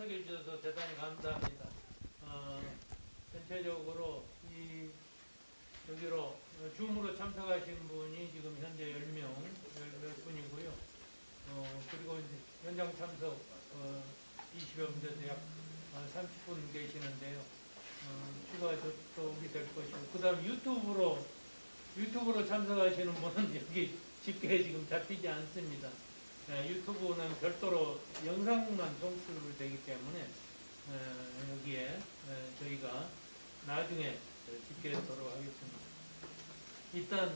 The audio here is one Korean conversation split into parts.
참석해 주셔서 대단히 감사합니다. 전체적으로 여기로 줌으로 참석하신 분이 지금 현재 10몇 분이고요. 그리고 이제 현장 참석 20여 분에서 약 30분 계시는데요. 추가 접속이 될 것이고, 그 다음 유튜브로 참석하시는 분은 여기 집계에 지금 잡히지 않습니다. 유튜브는 별도로 영상만 송출되기 때문에 여기에 저희가 나중에 집계하도록 하겠습니다. 일단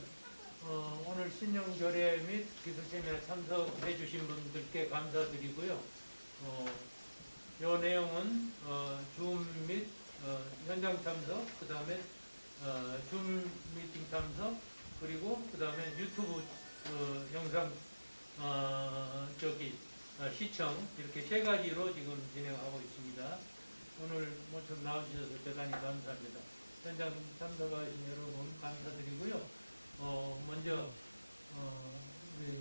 오늘 신령결례 및 기술세미나 참석해 주신 분들께 감사드리고요. 이 내용은 줌 및 현장 참석, 그 다음에 줌 미팅 참석, 그리고 그 다음에 유튜브 영상 시청, 이렇게 세 가지로 지금 진행하고 있습니다. 오늘 모처럼 나오셔서 대단히 감사합니다. 현장 참석하신 여러분 감사드리고요. 먼저 우리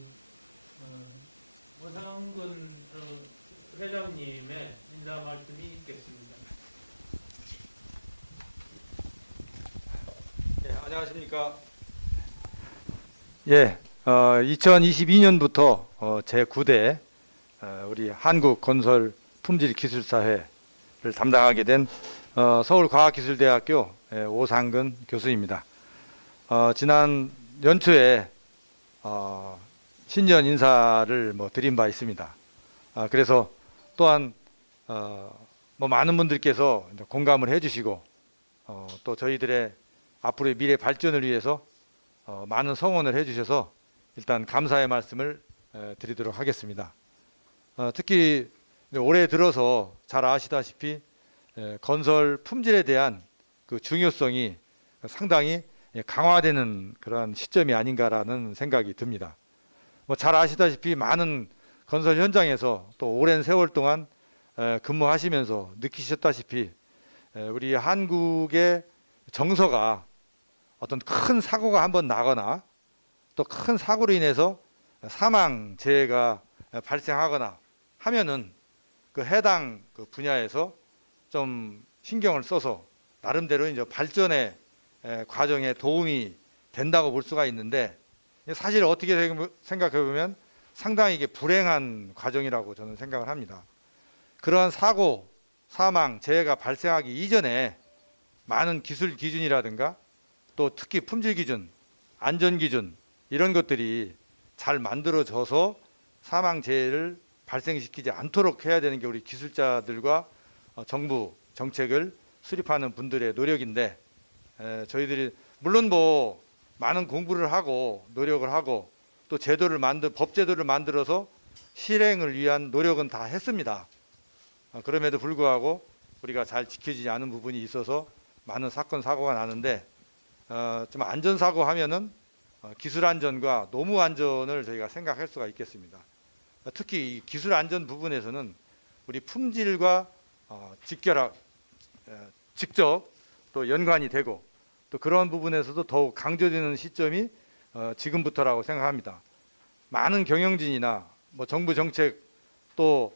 오상근 회장님의 인사 말씀이 있겠습니다. 네, 안녕하십니까. 2022년부터 제9대 우리 한국건설품질기술사회를 담당하게 된 서울과학기술대학교 오상근 교수입니다. 지난 연초에 신년 인사를 드린 바 있습니다. 그래서 또한 많은 분들께서 공감을 해주시고 또 저희들의 앞으로의 미래 발전을 위해서 많은 성원을 해주셔서 일단 감사의 말씀을 드리도록 하겠습니다. 특히 올해 들어서 잘 아시다시피 건설 품질에 대한 그 중요성이 상당히 강화되는 그러한 시점이 아닌가라는 생각이 듭니다. 잘 아시다시피 많은 건설 현장에서 또 오랜 세월 동안 근무하시면서 느끼셨다시피 우리 한국의 정서가 어떤 큰 사고가 한번 나거나 또 큰 사고로 인해서 사망 재해가 발생하거나 하면은 그 해당 그 분야에서 좀 신경을 써서 나름대로 이제 발전의 과정에 도움이 된다고 볼 수가 있는데, 사실 어떻게 생각해 보면 상당히 이게 불행한 과정이라고 저는 생각을 합니다. 그러한 사고, 사망, 재해가 발생하기 이전에 많은 기술 기준이라든가 또 특히 품질 기준, 안전 기준 이런 것들이 잘 만들어져서 사망 재해를 발생시키지 않도록 해야 되는 게 우리 기술자들과 정부 정책을 수립하는 분들의 노력인데, 저희들이 물론 많은 공부를 하고 노력을 하고 또 법 제도를 만들어서 실행을 위한 노력은 다 했습니다. 그럼에도 불구하고 우리가 잘 지켜지지 않은 부분이 있어서 많은 사건 사고가 나는데, 좀 안전사고 하면은 기술 안전과 노무 안전을 저희가 생각할 수가 있겠습니다. 특히 이 기술 안전 부분에서는 우리 품질과 직접 또 연관이 되고 또 그런 부분에서도 더욱 강조되는 시점이 지금부터라고 생각합니다. 많은 경영진이나 정부 정책 또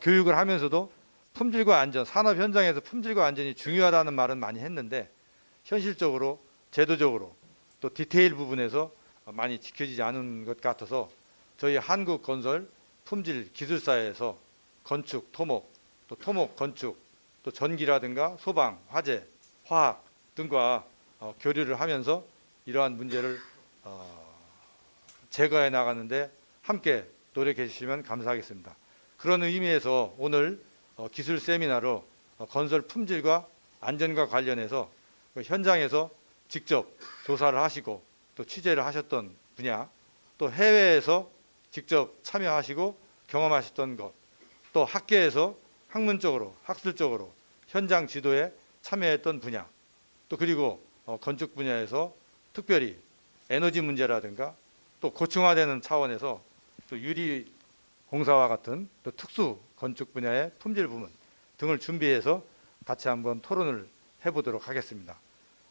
교육을 하면서도 품질과 안전, 산업 현장에서 품질과 안전이 중요하다는 말은 많이 했는데, 현실적으로 제도적으로 또 디테일 부분에서 많이 지켜지지 않은 것 같아서 저희 한국건설 품질기술사에서 건축, 토목, 또 토목, 건축, 또 전기라든가 소방, 화재, 화학 등과 교류를 하면서 이러한 문제를 제거해 나가는데 함께 노력해 주시면 감사하겠습니다. 그런 의미에서 오늘 기술 세미나로 건설 품질과 안전과 관련해서 현장에서 직접 조사를 하시고 또 취재를 하셨던 분야, 또 해외에서 직접 참여하시고 경험하셨던 것, 또 학계에서 학문적으로 학술적으로 현장 지도에 참여했던 분야, 또 그리고 건축 분야에서 특별히 에너지 문제라든가 또 고층화되는 차원에서 또 유리 공사와 같은 또 특수 건축 분야의 품질 부문 등을 준비해서 같이 한번 토론을 해보도록 하겠습니다.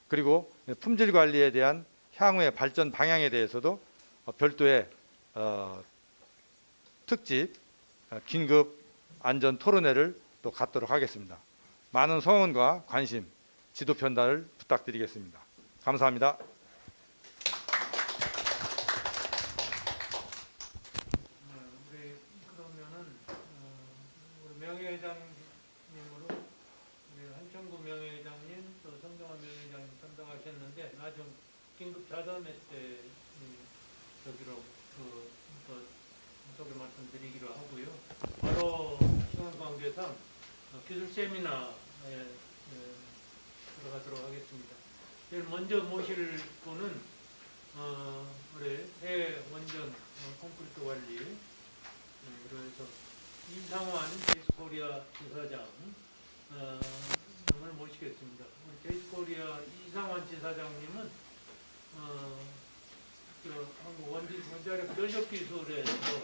그리고 품질 관리에 대한 향후의 발전 방향에 대해서도 별도의 특집 긴급 안전 토론회를 또 또 갖도록 하겠습니다. 많은 성원과 관심, 지도 편달을 부탁드리겠습니다. 감사합니다. 우리 그러면은 우리 명예회장님으로 우리 한천구 명예회장님 또 성동환 명예회장님 참석하셨는데 나중 긴급 자담회 때 저기로 또 소개 말씀드리기로 하고요. 바로 시간 관계상 기술 세미나에 들어가도록 하겠습니다. 먼저 모실 분은 우리 해외 원전 콘크리트 관리 그래서 이상환 제이스코리아 지사장 을 모시겠습니다. 우리 제이스코리아 이상환 지사장님은 한국 원자력 연력 기술에서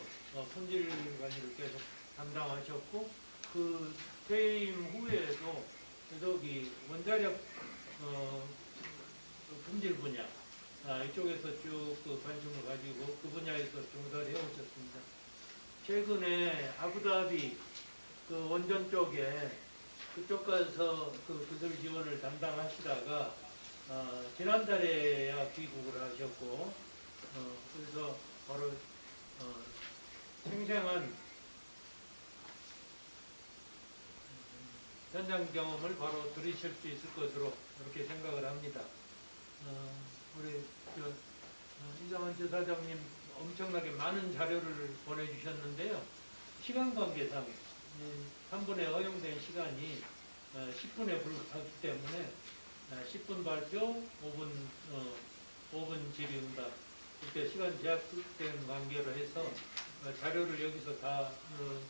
품질 관리를 계속 담당하셨고 그 퇴임 후에도 계속 이 원자력 품질 분야 이쪽에서 쭉 그 관심을 가지고 그 분야에서 종사를 해오셨습니다. 최근에 아부다비 그 원전 쪽에 그쪽 가서 그 기술 지원을 담당하시다가 지난달에야 귀국을 하셨고 그래서 바로 생생한 현장 경험을 바로 들으실 수 있을 것으로 그렇게 생각을 합니다. 우리 이상환 지사장님 엄청나게 많은 자료를 보내주셨는데요. 시간 관계상 3분에 허용된 시간이 10분에 불과하기 때문에 10분 발표, 5분 질의응답 이렇게 시간 제약된 관계로 해서 자료를 여기서 다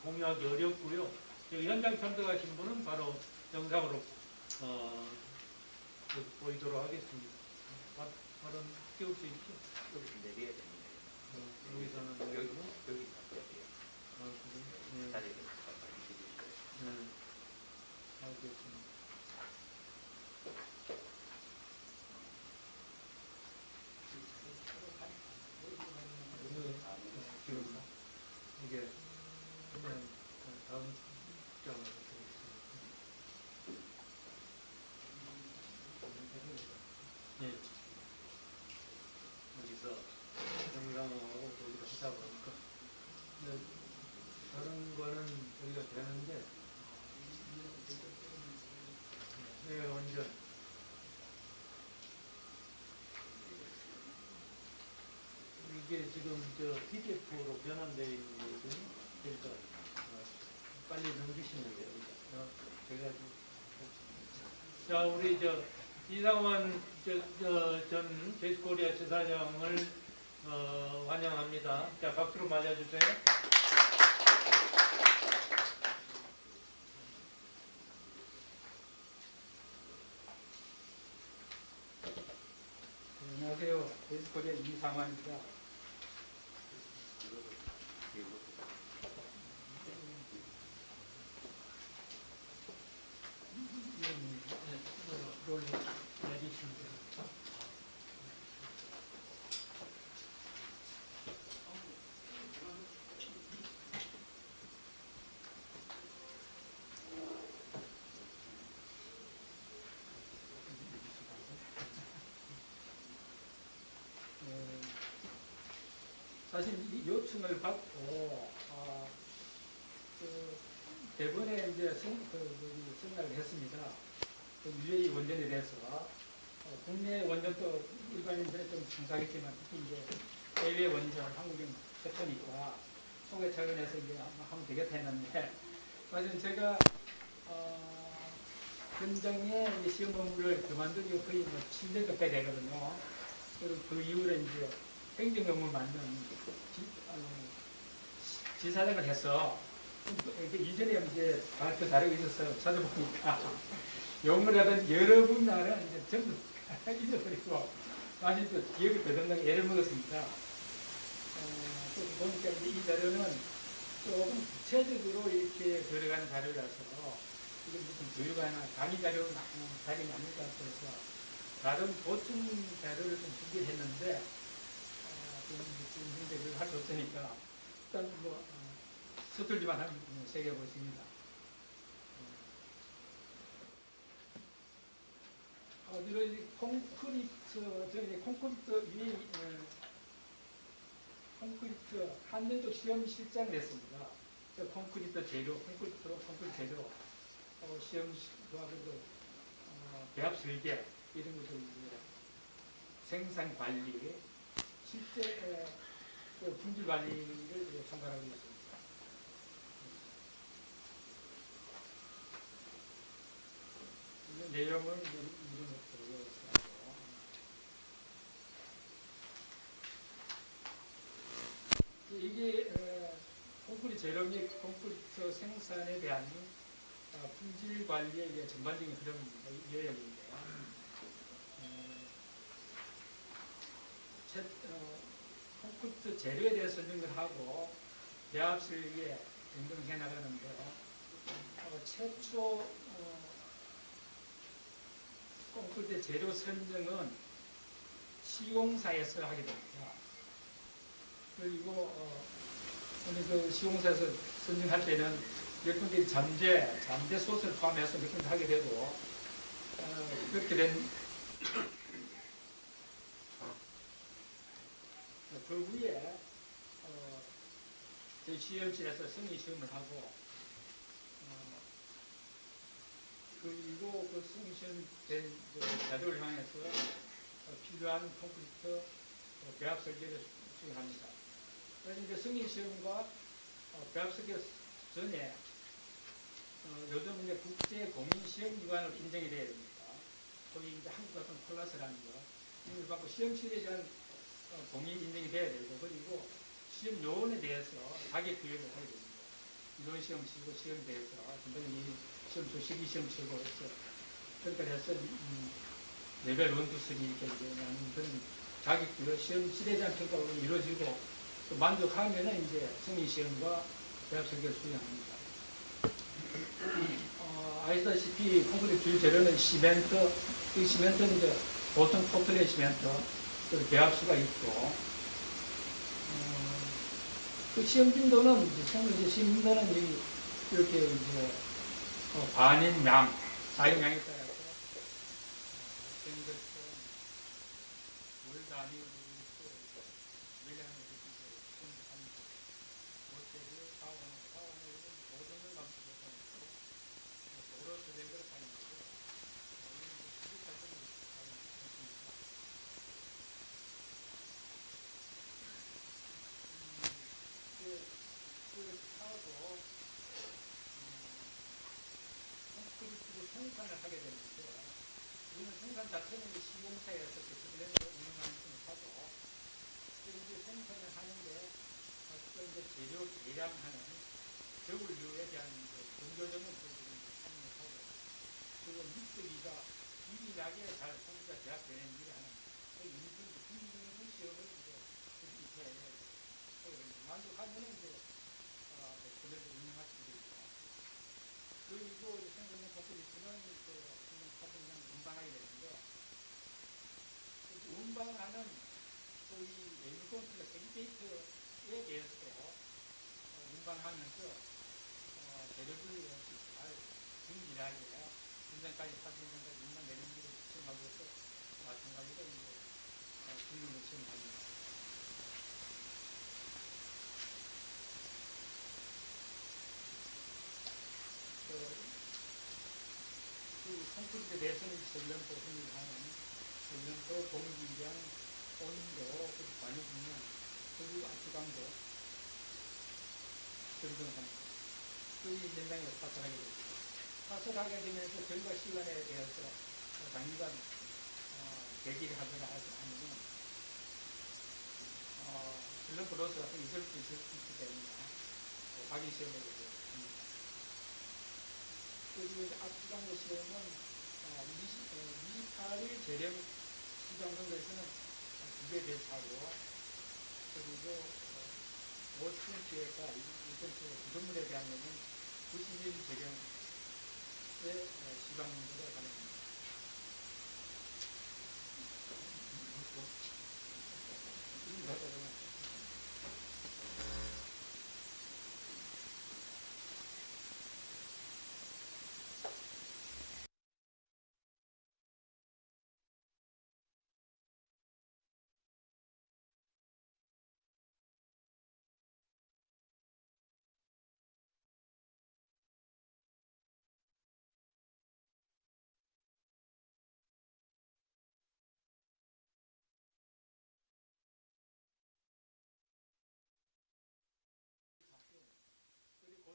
공유하기 어렵고요. 여기 현장 참석하신 분은 바로 영상으로 보이도록 하겠습니다. 발언 띄울 수 있죠? 여기서 내려야 됩니다. 여기서는 여기 내리고. 여기 바꿔야 돼요. 그래? 자리를 바꿔 주시면 알겠습니다. 지금 이게 그냥 다음 장으로 되겠습니다. 예. 여기서 영상하고 여기서 하다 보니까 다른 거는 저기가 되는데 네, 완전 이게 지금 저 PDF로 변환되어 있는 거거든요. 그러니까 빨리 넘기시면 돼요. 제가 좀 자, 우리 이상환 전 제이스코리아 지사장을 환영합니다. 자, 박수로 맞아주세요. 안녕하세요. 제이스코리아 이상환입니다. 롤 내리시면 돼요. 사실 이 요청을 받고 대본에 이제 생각을 했습니다. UAE 원전에 대해서 국내 원전도 일반인들은 좀 생각했지만 특히 이제 해외 원전 한국은 최초니까 총회 차원에서 이제 하면 되겠다 했는데 사실 제가 현장에 시험 업무를 그만둔 지 거의 7년 가까이 되거든요. 그리고 그 이후에 이제 행정 업무 맡는 지사장을 해서 이전에 이제 발표 자료가 있어서 찾아보니까 영어를 하던 여러 분야는 이제 전부 잊어버리고 아주 또 기억을 더듬는 애를 먹었습니다. 또 보니까 이제 이 자료는 조금 구체적으로 이렇게 들어가는 자료라서 이게 무슨 교육이나 강의 자료는 자료는 아닐 것 같아서 다른 보충 자료를 좀 준비했는데 지금 현재 그걸 할 수 없으니까 일단 서툴지만 한번 새겨보십니다. 이런 콘크리트, 저희 콘크리트 위, 콘크리트 한전도 시험 실장을 했습니다. 저 콘크리트 재료, 콘크리트 재료, 시험 도와주고 배합 설계 이런 것들 이제 생산 관리, 실제 그 품질 관리를 참관하고 있습니다. 이 내용은 이런 것들로 쓰고 이게 콘크리트 재료 및 콘크리트 생산에 대한 품질 관리의 전반적인 흐름입니다. 이 요약인데요. 콘크리트 재료에 대해서 설명을 하고 배합 설계 등등 해나가는데요. 최초 콘크리트 재료 선정은 시공사에서 하게 됩니다. 그리고 우리 그 시공사에서 선정할 때는 몇 군데 잠재 소스를 포함해서 몇 군데 하게 되고 그렇게 된 그 위에 저희 시험실에서 승리 시험을 하고 그리고 그 승리 시험 된 자료를 향해서 필요한 콘크리트 배합 설계를 수행합니다. 그래서 이제 승리 시험과 배합 설계 전에 요즘 이제 국제 공인 시험 기관으로 인정이 돼야 됩니다. 거기 이제 한국 같은 콜라스라는 거 이걸 받고 시험실에 대한 공인 인정이 돼야 되고 그리고 시험 요원에 대해서 자격 부여를 하게 됩니다. 이런 시험 치고 시험에 대해서 굉장히 시험 조식이 시험 치고 했죠. 그러니까 해서 레벨 1, 2, 3 이렇게 이제 나는 그런 자격 부여 시험실에 대한 평가가 이루어지고 또 만족하면은 이제 승리 시험과 배합 설계를 수행합니다. 아시다시피 콘크리트 주 재료는 시멘트, 이 시멘트는 이제 보통 포틀레 시멘트, 그리고 배합수가 있고, 그 시험 빈도는 시험 빈도는 이렇게 이제 반인 양, 사용량에 따라서 생것처럼 물 단위로 물량을 이렇게 시험합니다. 모태를 사원을 모든을 감수해서 도로 스펙을 사용하고 수직사정을 사용했습니다. 하고 콘크리트를 생산을 하게 되는데 우리는 생산 자체는 시공사에서 개척을 운영하는 것을 하고 이제 생산을 하는데 어떤 이제 재료 계량하는 저울류에 대한 근조점은 참여하고 그리고 믹스기가 유일하게 잘 콘크리트가 제작되는 일을 하는 인증 시험을 이제 입혀야 돼요. 만족하면 이제 그래도 운영할 수 있죠. 그리고 생산된 콘크리트는 사실상 운반하게 되는데 운반하는 이 외부 콘크리트 에듀케이터에 대해서도 운반하면서 재료를 잘 균일하게 분전까지 사실상까지 운반되는 일을 시험하고 해서 마찬가지로 이제 중요한 시험합니다. 그 콘크리트에 대해서는 전면도 승리를 하는 전면도 공기량, 온도, 그리고 관유중량, 그리고 압수강도 등등합니다. 그 현장에서 파설하게 됩니다. 파설하게 되면서 결과 시간에 대해서 단기간 대기를 하거나 하면은 슬럼프 로스 같은 게 있을 수 있기 때문에 확인 시험을 합니다. 그리고 압수강도 시험은 28일 재령 시정선거에서는 2배 대파고 그리고 5cm에서 2cm 구조물에 대한 것은 90일 재령의 시방문제가 가능합니다.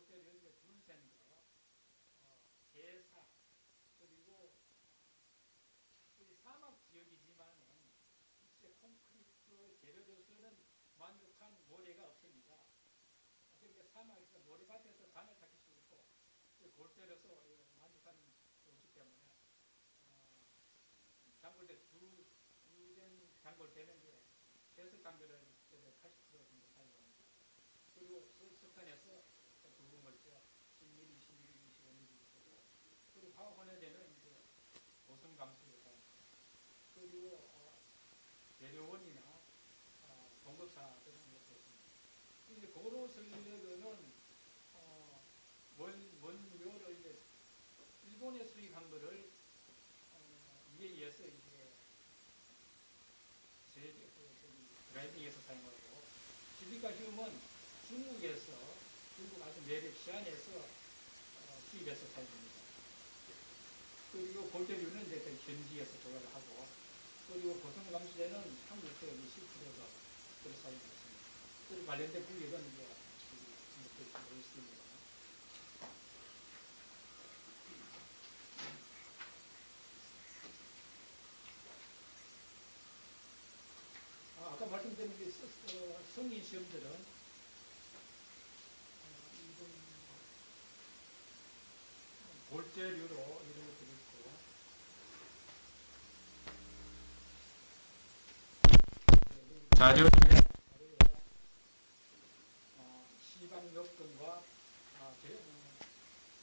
골대를 여기가 준센거, 제사, 그리고 이 사막 지역이지만은 이제 콘크리트 재료로서는 만족한 모래가 없습니다. 그러니까 사막에서 모래밭에서 간을 닦을 수 있고 골대로서 만족하는 게 없기 때문에 장골대 주된 장골대는 이제 세석 장비를 80% 정도 사용합니다. 그리고 석탄에서 굵은 걸죠. 10mm, 20mm, 25mm 있고 그리고 화원에는 이제 고성 감수를 사용합니다. 그리고 재료원이나 공급사 그런 것도 있습니다. 이제 고로 설계는 원료를 이제 일본에 수입한 거를 이에 의해서 이제 드라이빙에서 사용하고 실리카시움은 중국 아주 내륙 시안에서 수입해서 사용합니다. 그리고 골재류는 이제 현지에서 조달을 하고 그리고 고성감수대는 한국에서 10%가 사용했습니다. 그리고 관련된 분력은 이제 있습니다. 아까 말씀드린 게 성인 시험들은 이건 골재료로 이런 것들이 있고 자료에 시방 요건과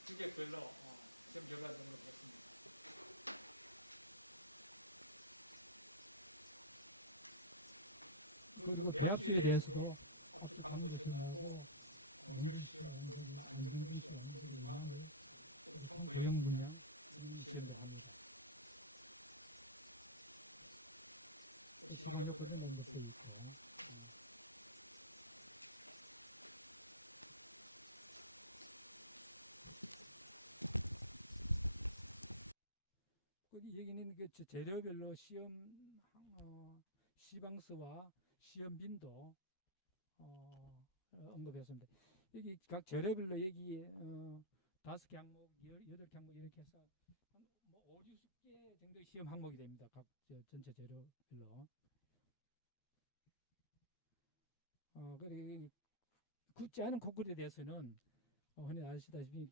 규격별로 시험 결과 등을 했습니다. 그리고 대합실에 대해서도 압축 강도 시험하고 연결 시험, 안정적 시험, 그리고 융합을 그리고 총고형 고용분야 시험을 합니다. 시방역도 그런 것도 있고 여기는 그 재료별로 시험 시방서와 시험빈도 언급했습니다. 여기 각 재료별로 여기 5개 항목, 8개 항목 이렇게 해서 한 5, 60개 정도 시험 항목이 됩니다. 각 전체 재료별로. 그리고 굳지 않은 콘크리트에 대해서는 흔히 아시다시피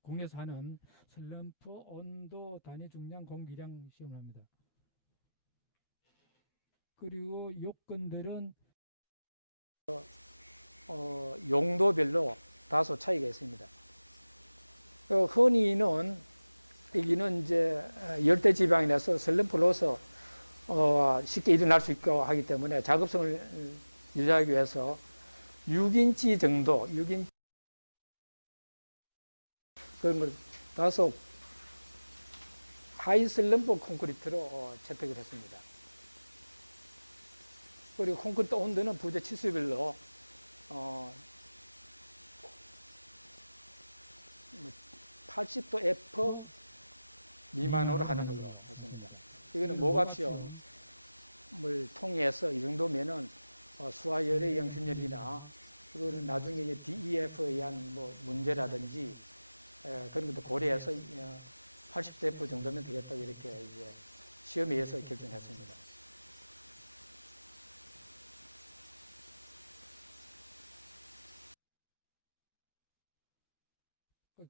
국내에서 하는 슬럼프, 온도, 단위 중량, 공기량 시험을 합니다. 그리고 요건들은 용도별로 다소 차이가 있습니다. 흔히는 여기는 이제 열대지방이라서 슬럼프로서 쉽게 일어날 수 있고 하기 때문에 작업성을 유지하기 위해서 6인치 정도, 6인치 그런 걸 다소 하이 슬럼프 콘크리트로 채택을 했습니다. 그리고 콘크리트 온도는 부재 치수별로 80도 F 미만으로 하는 걸로 했습니다. 이거는 모갑 시험을 통해서 이 정도면은 수화열의 영심열이나 그거는 나중에 DEF에 의한 뭐 문제라든지 그런 것도 고려해서 80도 F 정도면 되겠다고 이렇게 이제 시험에 의해서 결정했습니다.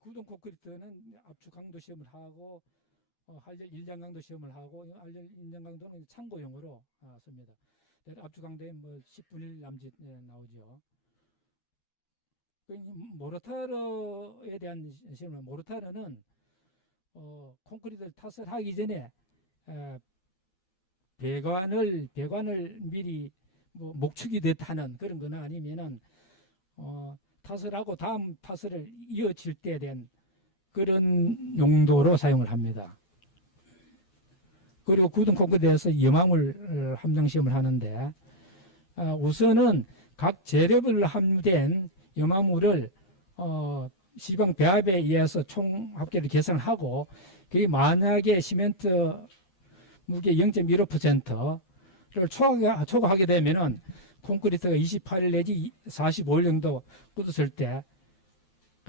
구동 콘크리트는 압축 강도 시험을 하고 한열 일량 강도 시험을 하고 한열 일량 강도는 참고용으로 씁니다. 압축 강도에 뭐 10분의 1 남짓 나오죠. 모르타르에 대한 시험은 모르타르는 콘크리트를 탓을 하기 전에 배관을 미리 뭐 목축이 됐다는 그런 거나 아니면은 탓을 하고 다음 탓을 이어질 때에 대한 그런 용도로 사용을 합니다. 그리고 구동 콘크리트에서 염화물 함량 시험을 하는데 우선은 각 재료별로 함유된 염화물을 시방 배합에 의해서 총 합계를 계산을 하고 그게 만약에 시멘트 무게 0.15%를 초과하게 되면은 콘크리트가 28일 내지 45일 정도 굳었을 때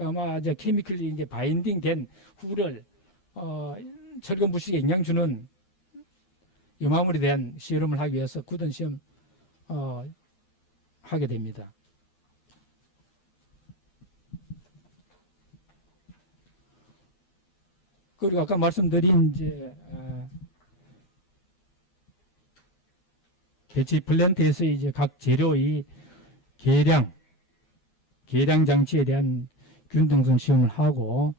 아마 이제 케미컬리 이제 바인딩된 후를 철근 부식에 영향 주는 염화물에 대한 실험을 하기 위해서 굳은 시험 하게 됩니다. 그리고 아까 말씀드린 이제 배치 플랜트에서 이제 각 재료의 계량 장치에 대한 균등성 시험을 하고,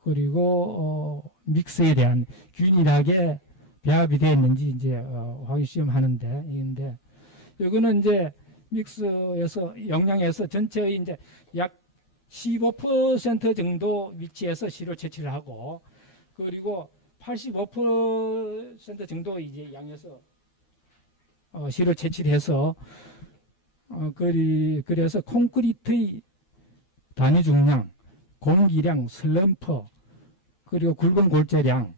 그리고 믹스에 대한 균일하게 배합이 되어 있는지 이제 확인 시험하는데, 이건데 이거는 이제 믹스에서 영양에서 전체의 이제 약 15% 정도 위치에서 시료 채취를 하고, 그리고 85% 정도 이제 양에서 시료 채취를 해서 그래서 콘크리트의 단위 중량, 공기량, 슬럼프, 그리고 굵은 골재량,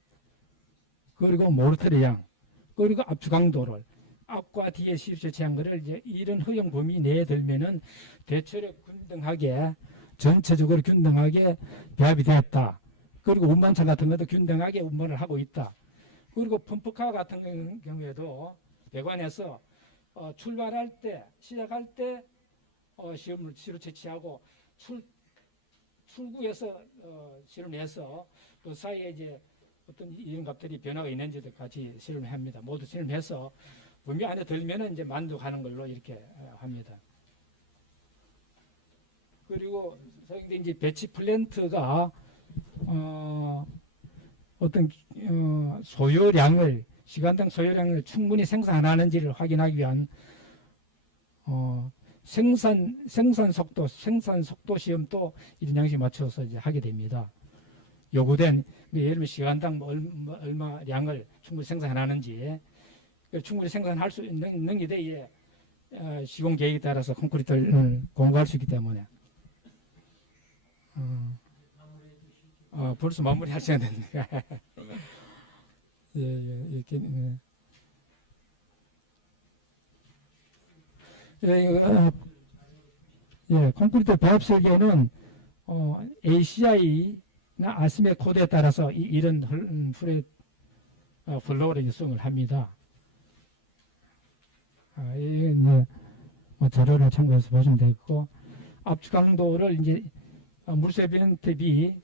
그리고 모르터의 양, 그리고 압축 강도를 앞과 뒤에 시료 채취한 것을 이제 이런 허용 범위 내에 들면은 대체로 균등하게 전체적으로 균등하게 배합이 되었다. 그리고 운반차 같은 것도 균등하게 운반을 하고 있다. 그리고 펌프카 같은 경우에도 배관에서 출발할 때, 시작할 때 시료 채취하고 출구에서 실험해서 그 사이에 이제 어떤 이런 값들이 변화가 있는지도 같이 실험합니다. 모두 실험해서 범위 안에 들면은 이제 만족하는 걸로 이렇게 합니다. 그리고 사용된 이제 배치 플랜트가 어떤 소요량을, 시간당 소요량을 충분히 생산하는지를 확인하기 위한 생산 속도 시험도 이런 양식에 맞춰서 이제 하게 됩니다. 요구된 예를 들면 시간당 얼마 량을 충분히 생산하는지, 충분히 생산할 수 있는 능력에 시공 계획에 따라서 콘크리트를 공급할 수 있기 때문에 벌써 마무리할 시간 됐네요. 예, 이렇게. 콘크리트 배합 설계는 ACI나 아스메 코드에 따라서 이런 플로우를 수행을 합니다. 이건 뭐 자료를 참고해서 보시면 되겠고, 압축 강도를 이제 물세ben트비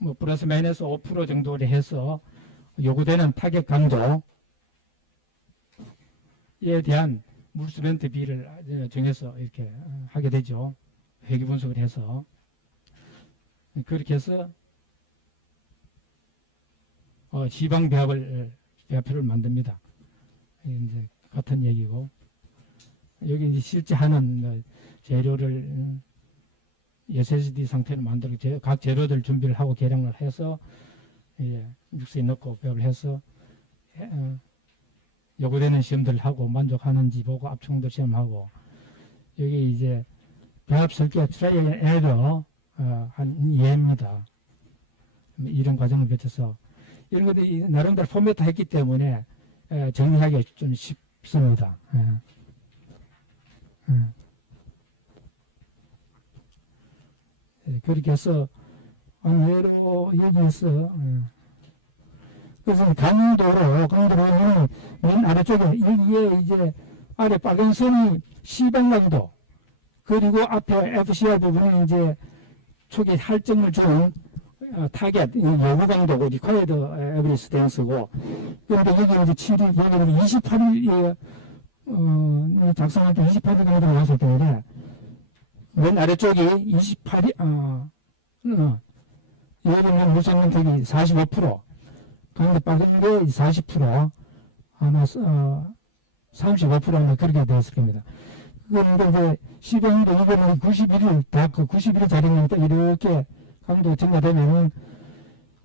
뭐 플러스 마이너스 5% 정도를 해서 요구되는 타격 강도에 대한 물세ben트 비를 정해서 이렇게 하게 되죠. 회귀 분석을 해서 그렇게 해서 지방 배합표를 만듭니다. 이제 같은 얘기고, 여기 이제 실제 하는 재료를 SSD 상태로 만들고 각 재료들 준비를 하고 계량을 해서 믹스에 넣고 배합을 해서 요구되는 시험들을 하고 만족하는지 보고 압축도 시험하고, 여기 이제 배합 설계 트라이 앤 에러 한 예입니다. 이런 과정을 거쳐서 이런 것들이 나름대로 포맷화 했기 때문에 정리하기가 좀 쉽습니다. 그렇게 해서 예로 여기에서 그래서 강도로 맨 아래쪽에 여기에 이제 아래 빨간 선이 C방 강도, 그리고 앞에 FCR 부분이 이제 초기 할증을 준 타겟 요구 강도고 required average dense고, 그런데 여기 이제 7일, 여기는 28일 작성할 때 28일 강도로 나왔을 텐데, 맨 아래쪽이 28일 여기는 물성면 대비 45%, 가운데 빨간 게 40%, 아마 35% 아마 그렇게 되어 있을 겁니다. 그런데 이제 시방도 이거는 91일 다 그 91일 자리니까 이렇게 강도 증가되면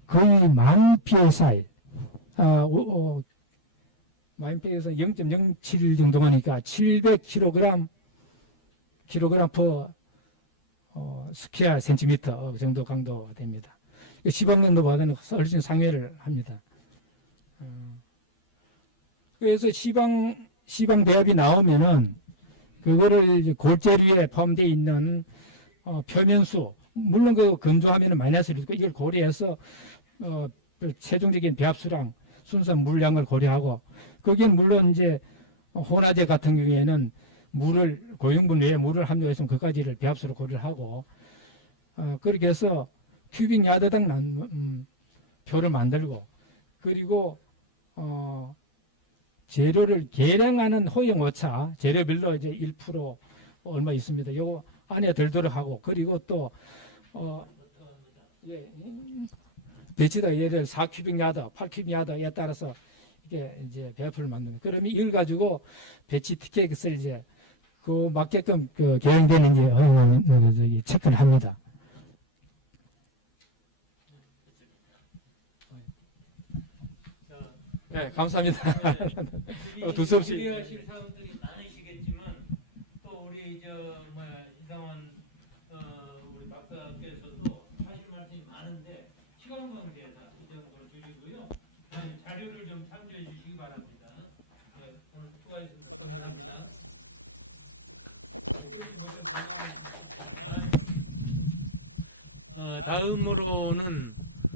거의 만 psi, 만 psi 0.07 정도 하니까 700kg per 스퀘어 센티미터 정도 강도가 됩니다. 시방 강도보다는 훨씬 상회를 합니다. 그래서 시방 배합이 나오면은 그거를 골재료에 포함되어 있는 표면수 물론 그 건조하면 마이너스를 있고 이걸 고려해서 최종적인 배합수량, 순수한 물량을 고려하고 거기에는 물론 이제 혼화제 같은 경우에는 물을 고용분 외에 물을 함유했으면 그까지를 배합수로 고려를 하고 그렇게 해서 큐빅 야드당 표를 만들고 그리고 재료를 계량하는 호용 오차 재료별로 이제 1% 얼마 있습니다. 요거 안에 들도록 하고 그리고 또 예, 배치다 예를 4큐빅 야드, 8큐빅 야드에 따라서 이게 이제 배합표를 만듭니다. 그러면 이걸 가지고 배치 티켓을 이제 그 맞게끔 그 계량되는지 저기 체크를 합니다. 자, 네, 감사합니다. 네, 두서없이. 질의하실 사항들이 많으시겠지만 또 우리 저 뭐야 이상원 우리 박사께서도 하실 말씀이 많은데 시간 관계에서 이 정도로 줄이고요. 자료를 좀 참조해 주시기 바랍니다. 네, 오늘 수고하셨습니다. 감사합니다. 다음으로는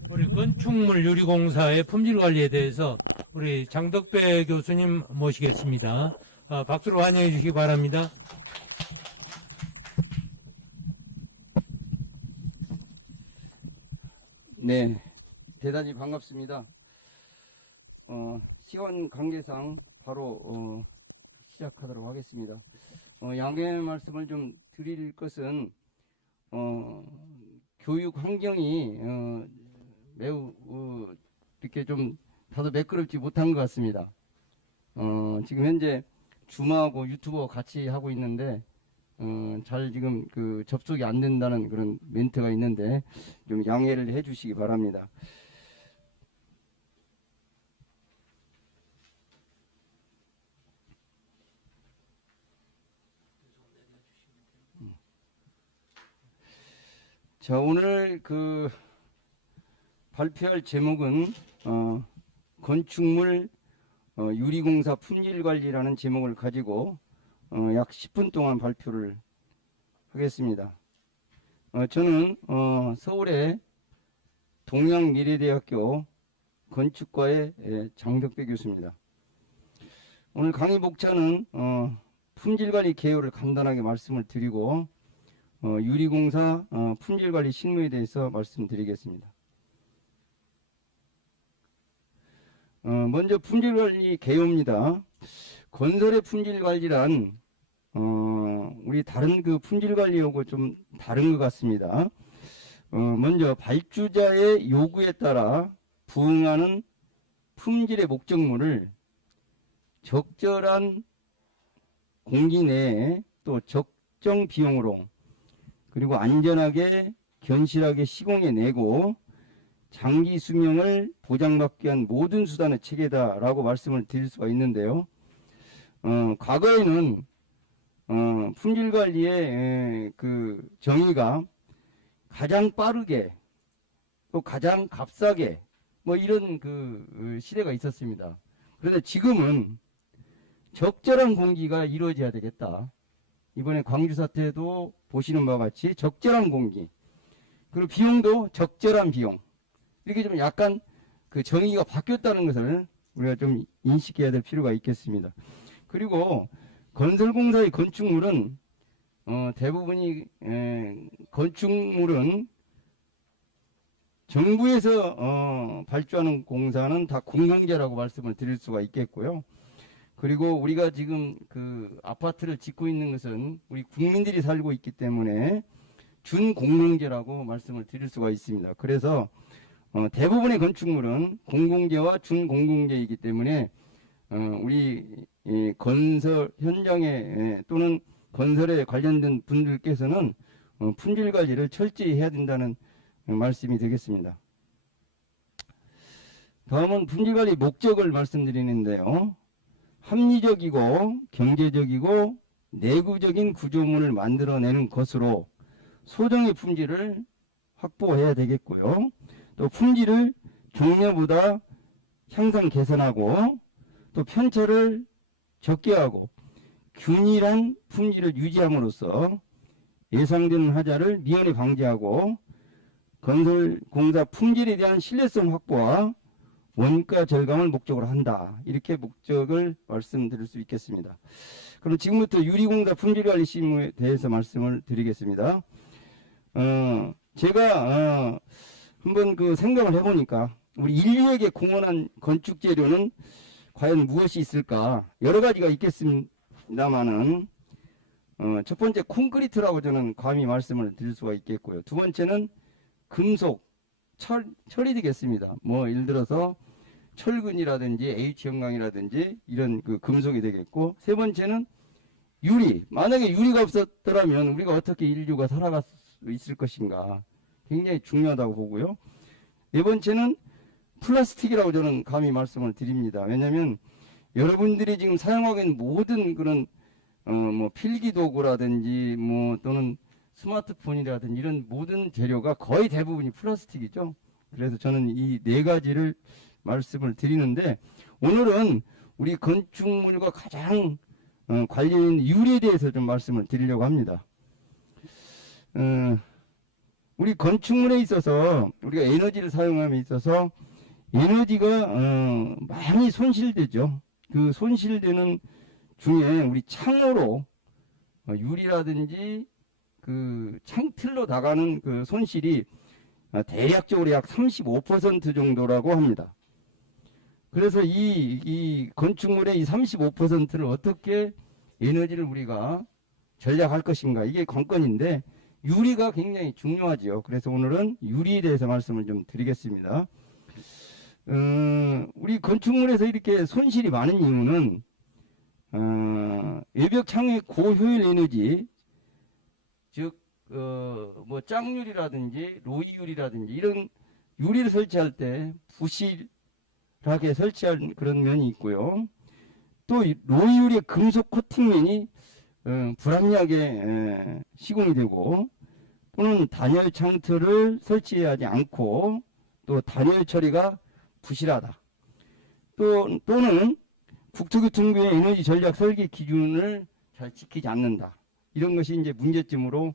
우리 건축물 유리공사의 품질 관리에 대해서 우리 장덕배 교수님 모시겠습니다. 박수로 환영해 주시기 바랍니다. 네, 대단히 반갑습니다. 시간 관계상 바로 시작하도록 하겠습니다. 양해 말씀을 좀 드릴 것은 교육 환경이 매우 이렇게 좀 다소 매끄럽지 못한 것 같습니다. 지금 현재 줌하고 유튜버 같이 하고 있는데 잘 지금 그 접속이 안 된다는 그런 멘트가 있는데 좀 양해를 해 주시기 바랍니다. 자, 오늘 그 발표할 제목은 건축물 유리공사 품질관리라는 제목을 가지고 약 10분 동안 발표를 하겠습니다. 저는 서울의 동양미래대학교 건축과의 장덕배 교수입니다. 오늘 강의 목차는 품질관리 개요를 간단하게 말씀을 드리고 유리공사 품질관리 실무에 대해서 말씀드리겠습니다. 먼저 품질관리 개요입니다. 건설의 품질관리란 우리 다른 그 품질관리하고 좀 다른 것 같습니다. 먼저 발주자의 요구에 따라 부응하는 품질의 목적물을 적절한 공기 내에 또 적정 비용으로 그리고 안전하게 견실하게 시공해내고 장기 수명을 보장받기 위한 모든 수단의 체계다라고 말씀을 드릴 수가 있는데요. 과거에는 품질관리의 그 정의가 가장 빠르게 또 가장 값싸게 뭐 이런 그 시대가 있었습니다. 그런데 지금은 적절한 공기가 이루어져야 되겠다. 이번에 광주 사태도 보시는 바와 같이 적절한 공기 그리고 비용도 적절한 비용 이렇게 좀 약간 그 정의가 바뀌었다는 것을 우리가 좀 인식해야 될 필요가 있겠습니다. 그리고 건설공사의 건축물은 대부분이 건축물은 정부에서 발주하는 공사는 다 공공재라고 말씀을 드릴 수가 있겠고요. 그리고 우리가 지금 그 아파트를 짓고 있는 것은 우리 국민들이 살고 있기 때문에 준공공재라고 말씀을 드릴 수가 있습니다. 그래서 대부분의 건축물은 공공재와 준공공재이기 때문에 우리 건설 현장에 또는 건설에 관련된 분들께서는 품질 관리를 철저히 해야 된다는 말씀이 되겠습니다. 다음은 품질 관리 목적을 말씀드리는데요. 합리적이고 경제적이고 내구적인 구조물을 만들어내는 것으로 소정의 품질을 확보해야 되겠고요. 또 품질을 종래보다 향상 개선하고 또 편차를 적게 하고 균일한 품질을 유지함으로써 예상되는 하자를 미연에 방지하고 건설 공사 품질에 대한 신뢰성 확보와 원가 절감을 목적으로 한다. 이렇게 목적을 말씀드릴 수 있겠습니다. 그럼 지금부터 유리공사 품질관리 시스템에 대해서 말씀을 드리겠습니다. 제가 한번 그 생각을 해보니까 우리 인류에게 공헌한 건축 재료는 과연 무엇이 있을까? 여러 가지가 있겠습니다만은 첫 번째 콘크리트라고 저는 감히 말씀을 드릴 수가 있겠고요. 두 번째는 금속, 철이 되겠습니다. 뭐 예를 들어서 철근이라든지 H형광이라든지 이런 그 금속이 되겠고, 세 번째는 유리. 만약에 유리가 없었더라면 우리가 어떻게 인류가 살아갈 수 있을 것인가? 굉장히 중요하다고 보고요. 네 번째는 플라스틱이라고 저는 감히 말씀을 드립니다. 왜냐하면 여러분들이 지금 사용하고 있는 모든 그런 뭐 필기도구라든지 뭐 또는 스마트폰이라든지 이런 모든 재료가 거의 대부분이 플라스틱이죠. 그래서 저는 이 네 가지를 말씀을 드리는데, 오늘은 우리 건축물과 가장 관련 있는 유리에 대해서 좀 말씀을 드리려고 합니다. 우리 건축물에 있어서 우리가 에너지를 사용함에 있어서 에너지가 많이 손실되죠. 그 손실되는 중에 우리 창호로 유리라든지 그 창틀로 나가는 그 손실이 대략적으로 약 35% 정도라고 합니다. 그래서 이 건축물의 이 35%를 어떻게 에너지를 우리가 절약할 것인가, 이게 관건인데 유리가 굉장히 중요하지요. 그래서 오늘은 유리에 대해서 말씀을 좀 드리겠습니다. 우리 건축물에서 이렇게 손실이 많은 이유는 외벽 창의 고효율 에너지, 즉 뭐 짝유리라든지 로이유리라든지 이런 유리를 설치할 때 부실하게 설치한 그런 면이 있고요. 또 로이유리의 금속 코팅면이 불합리하게 시공이 되고, 또는 단열 창틀을 설치하지 않고 또 단열 처리가 부실하다. 또는 국토교통부의 에너지 전략 설계 기준을 잘 지키지 않는다. 이런 것이 이제 문제점으로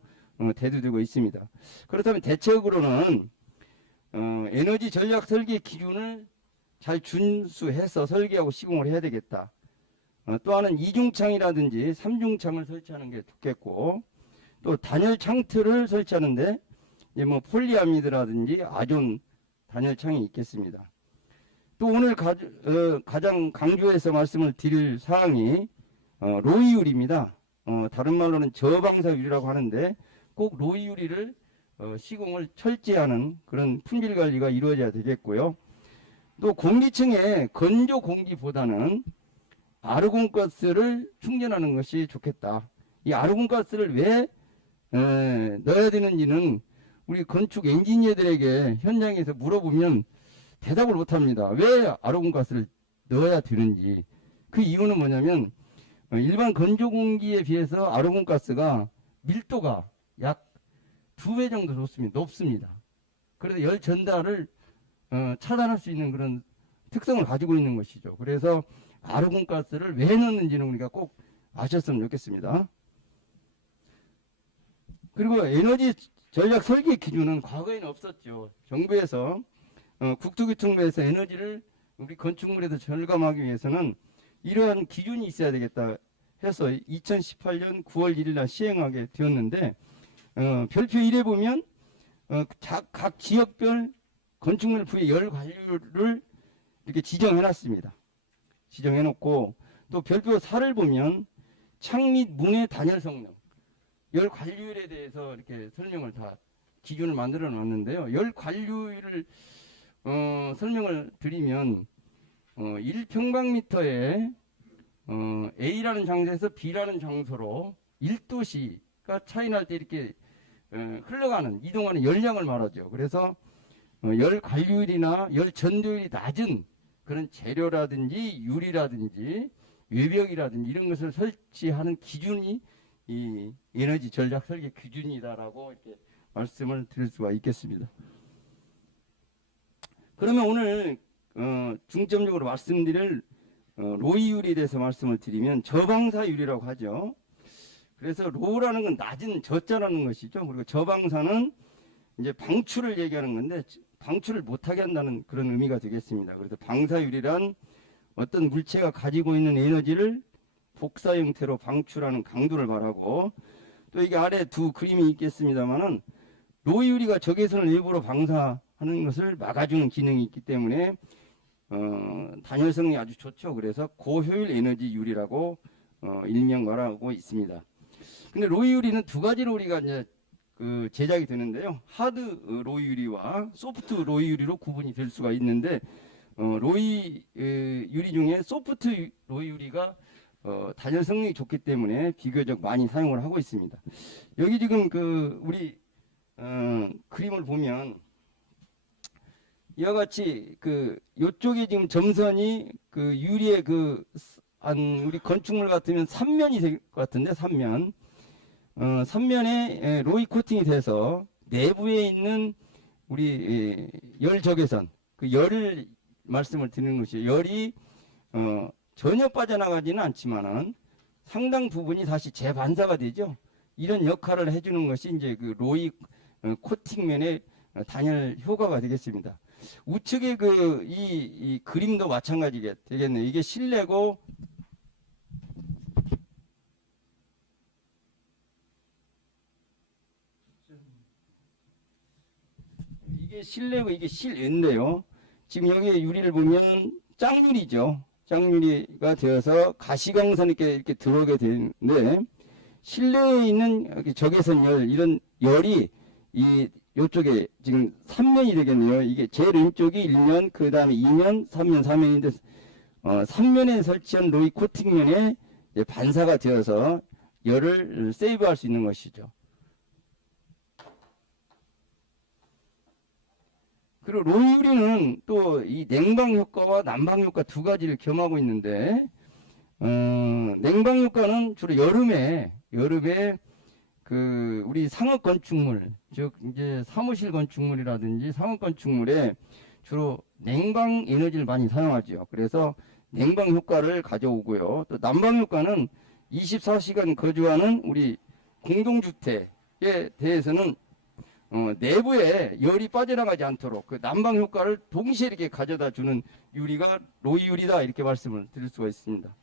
대두되고 있습니다. 그렇다면 대책으로는 에너지 전략 설계 기준을 잘 준수해서 설계하고 시공을 해야 되겠다. 또 하나는 이중창이라든지 삼중창을 설치하는 게 좋겠고, 또 단열 창틀을 설치하는데 이제 뭐 폴리아미드라든지 아존 단열창이 있겠습니다. 또 오늘 가장 강조해서 말씀을 드릴 사항이 로이유리입니다. 다른 말로는 저방사유리라고 하는데 꼭 로이유리를 시공을 철저하는 그런 품질 관리가 이루어져야 되겠고요. 또 공기층에 건조 공기보다는 아르곤가스를 충전하는 것이 좋겠다. 이 아르곤가스를 왜 넣어야 되는지는 우리 건축 엔지니어들에게 현장에서 물어보면 대답을 못합니다. 왜 아르곤가스를 넣어야 되는지. 그 이유는 뭐냐면 일반 건조 공기에 비해서 아르곤가스가 밀도가 약 2배 정도 높습니다. 그래서 열 전달을 차단할 수 있는 그런 특성을 가지고 있는 것이죠. 그래서 아르곤가스를 왜 넣는지는 우리가 꼭 아셨으면 좋겠습니다. 그리고 에너지 전략 설계 기준은 과거에는 없었죠. 정부에서 국토교통부에서 에너지를 우리 건축물에서 절감하기 위해서는 이러한 기준이 있어야 되겠다 해서 2018년 9월 1일 날 시행하게 되었는데, 별표 1에 보면 각 지역별 건축물 부의 열 관리를 이렇게 지정해 놨습니다. 지정해 놓고, 또 별표 4를 보면 창 및 문의 단열 성능, 열 관리율에 대해서 이렇게 설명을 다 기준을 만들어 놨는데요. 열 관리율을 설명을 드리면 1평방미터에 A라는 장소에서 B라는 장소로 1도씨가 차이 날 때 이렇게 흘러가는, 이동하는 열량을 말하죠. 그래서 열 관리율이나 열 전도율이 낮은 그런 재료라든지 유리라든지 외벽이라든지 이런 것을 설치하는 기준이 이 에너지 전략 설계 기준이다라고 이렇게 말씀을 드릴 수가 있겠습니다. 그러면 오늘 중점적으로 말씀드릴 로이유리에 대해서 말씀을 드리면 저방사유리라고 하죠. 그래서 로라는 건 낮은 저자라는 것이죠. 그리고 저방사는 이제 방출을 얘기하는 건데 방출을 못하게 한다는 그런 의미가 되겠습니다. 그래서 방사율이란 어떤 물체가 가지고 있는 에너지를 복사 형태로 방출하는 강도를 말하고, 또 이게 아래 두 그림이 있겠습니다만은 로이유리가 적외선을 일부러 방사하는 것을 막아주는 기능이 있기 때문에 단열성이 아주 좋죠. 그래서 고효율 에너지 유리라고 일명 말하고 있습니다. 근데 로이유리는 두 가지로 우리가 이제 그 제작이 되는데요. 하드 로이유리와 소프트 로이유리로 구분이 될 수가 있는데 로이 유리 중에 소프트 로이 유리가 단열 성능이 좋기 때문에 비교적 많이 사용을 하고 있습니다. 여기 지금 그 우리 그림을 보면 이와 같이 그 요쪽에 지금 점선이 그 유리의 그 한 우리 건축물 같으면 3면이 될 것 같은데 3면 3면에 로이 코팅이 돼서 내부에 있는 우리 열 적외선 그 열을 말씀을 드리는 것이요. 열이 전혀 빠져나가지는 않지만은 상당 부분이 다시 재반사가 되죠. 이런 역할을 해주는 것이 이제 그 로이 코팅면의 단열 효과가 되겠습니다. 우측에 그 이 그림도 마찬가지게 되겠네요. 이게 실내고 이게 실내고 이게 실외인데요. 지금 여기 유리를 보면 짝유리죠. 짝유리가 되어서 가시광선이 이렇게 들어오게 되는데 실내에 있는 적외선 열 이런 열이 이 요쪽에 지금 3면이 되겠네요. 이게 제일 왼쪽이 1면, 그 다음에 2면, 3면, 4면인데 3면에 설치한 로이 코팅면에 반사가 되어서 열을 세이브할 수 있는 것이죠. 그리고 로이 유리는 또 이 냉방 효과와 난방 효과 두 가지를 겸하고 있는데 냉방 효과는 주로 여름에 그 우리 상업 건축물 즉 이제 사무실 건축물이라든지 상업 건축물에 주로 냉방 에너지를 많이 사용하죠. 그래서 냉방 효과를 가져오고요. 또 난방 효과는 24시간 거주하는 우리 공동주택에 대해서는 내부에 열이 빠져나가지 않도록 그 난방 효과를 동시에 이렇게 가져다 주는 유리가 로이 유리다 이렇게 말씀을 드릴 수가 있습니다.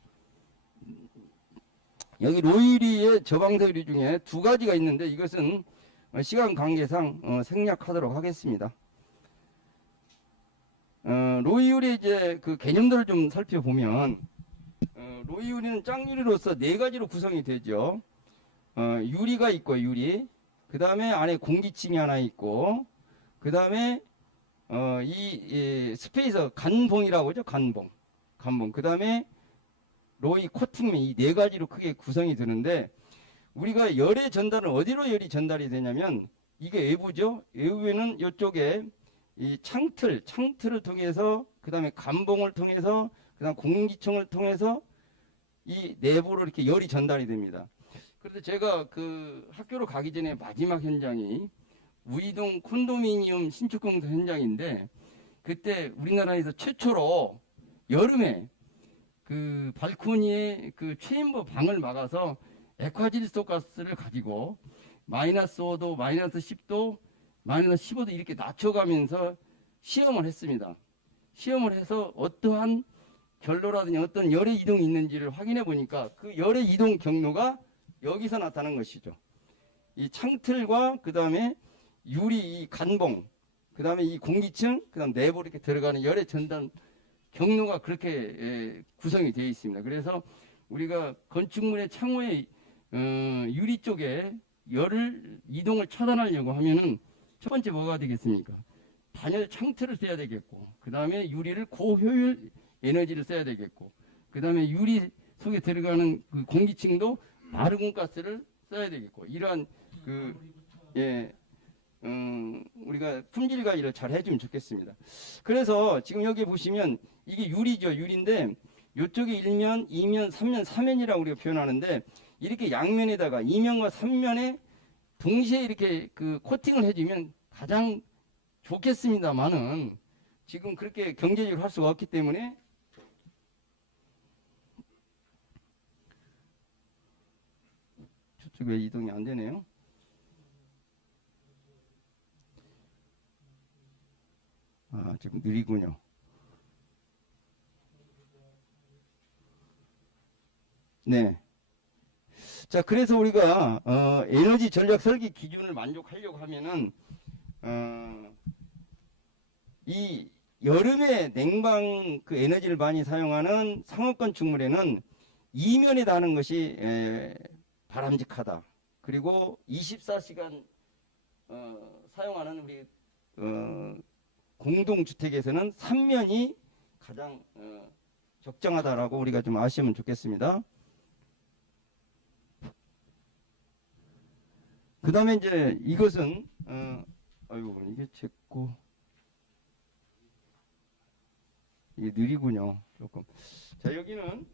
여기 로이 유리의 저방사 유리 중에 두 가지가 있는데 이것은 시간 관계상 생략하도록 하겠습니다. 로이 유리의 이제 그 개념들을 좀 살펴보면 로이 유리는 짝유리로서 네 가지로 구성이 되죠. 유리가 있고 유리. 그 다음에 안에 공기층이 하나 있고, 그 다음에 이 스페이서 간봉이라고 하죠. 간봉. 그 다음에 로이 코팅면 이 네 가지로 크게 구성이 되는데 우리가 열의 전달은 어디로 열이 전달이 되냐면 이게 외부죠. 외부에는 이쪽에 이 창틀을 통해서 그 다음에 간봉을 통해서 그 다음 공기층을 통해서 이 내부로 이렇게 열이 전달이 됩니다. 그런데 제가 그 학교로 가기 전에 마지막 현장이 우이동 콘도미니엄 신축 공사 현장인데 그때 우리나라에서 최초로 여름에 그 발코니에 그 체인버 방을 막아서 액화질소 가스를 가지고 마이너스 5도, 마이너스 10도, 마이너스 15도 이렇게 낮춰가면서 시험을 했습니다. 시험을 해서 어떠한 결로라든지 어떤 열의 이동이 있는지를 확인해 보니까 그 열의 이동 경로가 여기서 나타난 것이죠. 이 창틀과 그 다음에 유리 이 간봉, 그 다음에 이 공기층, 그 다음 내부로 이렇게 들어가는 열의 전단 경로가 그렇게 구성이 되어 있습니다. 그래서 우리가 건축물의 창호의 유리 쪽에 열을 이동을 차단하려고 하면은 첫 번째 뭐가 되겠습니까? 단열 창틀을 써야 되겠고, 그 다음에 유리를 고효율 에너지를 써야 되겠고, 그 다음에 유리 속에 들어가는 그 공기층도 마르곤 가스를 써야 되겠고, 이러한 그 우리가 품질 관리를 잘 해주면 좋겠습니다. 그래서 지금 여기 보시면 이게 유리죠. 유리인데 이쪽에 1면, 2면, 3면, 4면이라고 우리가 표현하는데 이렇게 양면에다가 2면과 3면에 동시에 이렇게 그 코팅을 해주면 가장 좋겠습니다만은 지금 그렇게 경제적으로 할 수가 없기 때문에 저게 왜 이동이 안 되네요. 아, 좀 느리군요. 네. 자, 그래서 우리가 에너지 전략 설계 기준을 만족하려고 하면은 이 여름에 냉방 그 에너지를 많이 사용하는 상업 건축물에는 이면에 다는 것이 바람직하다. 그리고 24시간 사용하는 우리 공동주택에서는 3면이 가장 적정하다라고 우리가 좀 아시면 좋겠습니다. 그 다음에 이제 이것은 아이고 이게 제거 이게 느리군요 조금. 자, 여기는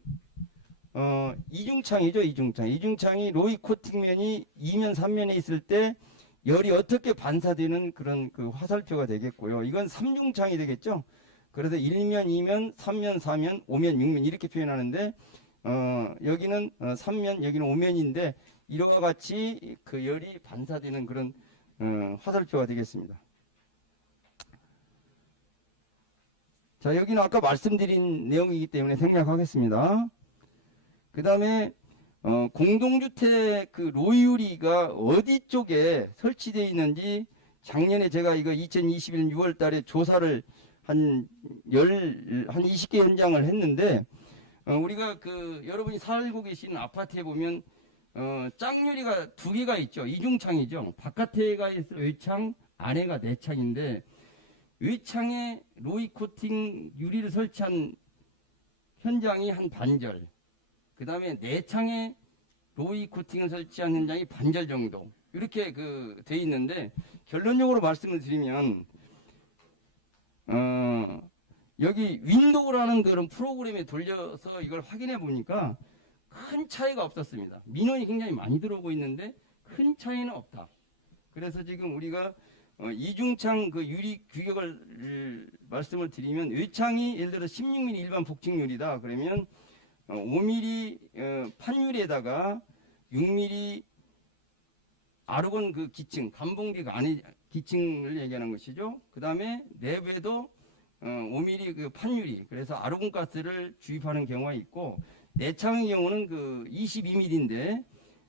이중창이죠. 이중창이 로이 코팅면이 2면 3면에 있을 때 열이 어떻게 반사되는 그런 그 화살표가 되겠고요. 이건 3중창이 되겠죠. 그래서 1면, 2면, 3면, 4면, 5면, 6면 이렇게 표현하는데 여기는 3면, 여기는 5면인데 이와 같이 그 열이 반사되는 그런 화살표가 되겠습니다. 자, 여기는 아까 말씀드린 내용이기 때문에 생략하겠습니다. 그 다음에 공동주택 그 로유리가 어디 쪽에 설치되어 있는지 작년에 제가 이거 2021년 6월 달에 조사를 한 20개 현장을 했는데 우리가 그 여러분이 살고 계시는 아파트에 보면 짝유리가 2개가 있죠. 이중창이죠. 바깥에가 있을 외창, 안에가 내창인데 외창에 로이 코팅 유리를 설치한 현장이 한 반절, 그 다음에 내창에 로이 코팅을 설치한 현장이 반절 정도 이렇게 그 돼 있는데 결론적으로 말씀을 드리면 여기 윈도우라는 그런 프로그램에 돌려서 이걸 확인해 보니까 큰 차이가 없었습니다. 민원이 굉장히 많이 들어오고 있는데 큰 차이는 없다. 그래서 지금 우리가 이중창 그 유리 규격을 말씀을 드리면 외창이 예를 들어 16mm 일반 복층유리다. 그러면 5mm 판유리에다가 6mm 아르곤 그 기층, 감봉뒤가 안에 기층을 얘기하는 것이죠. 그 다음에 내부에도 5mm 그 판유리, 그래서 아르곤 가스를 주입하는 경우가 있고 내창의 경우는 그 22mm인데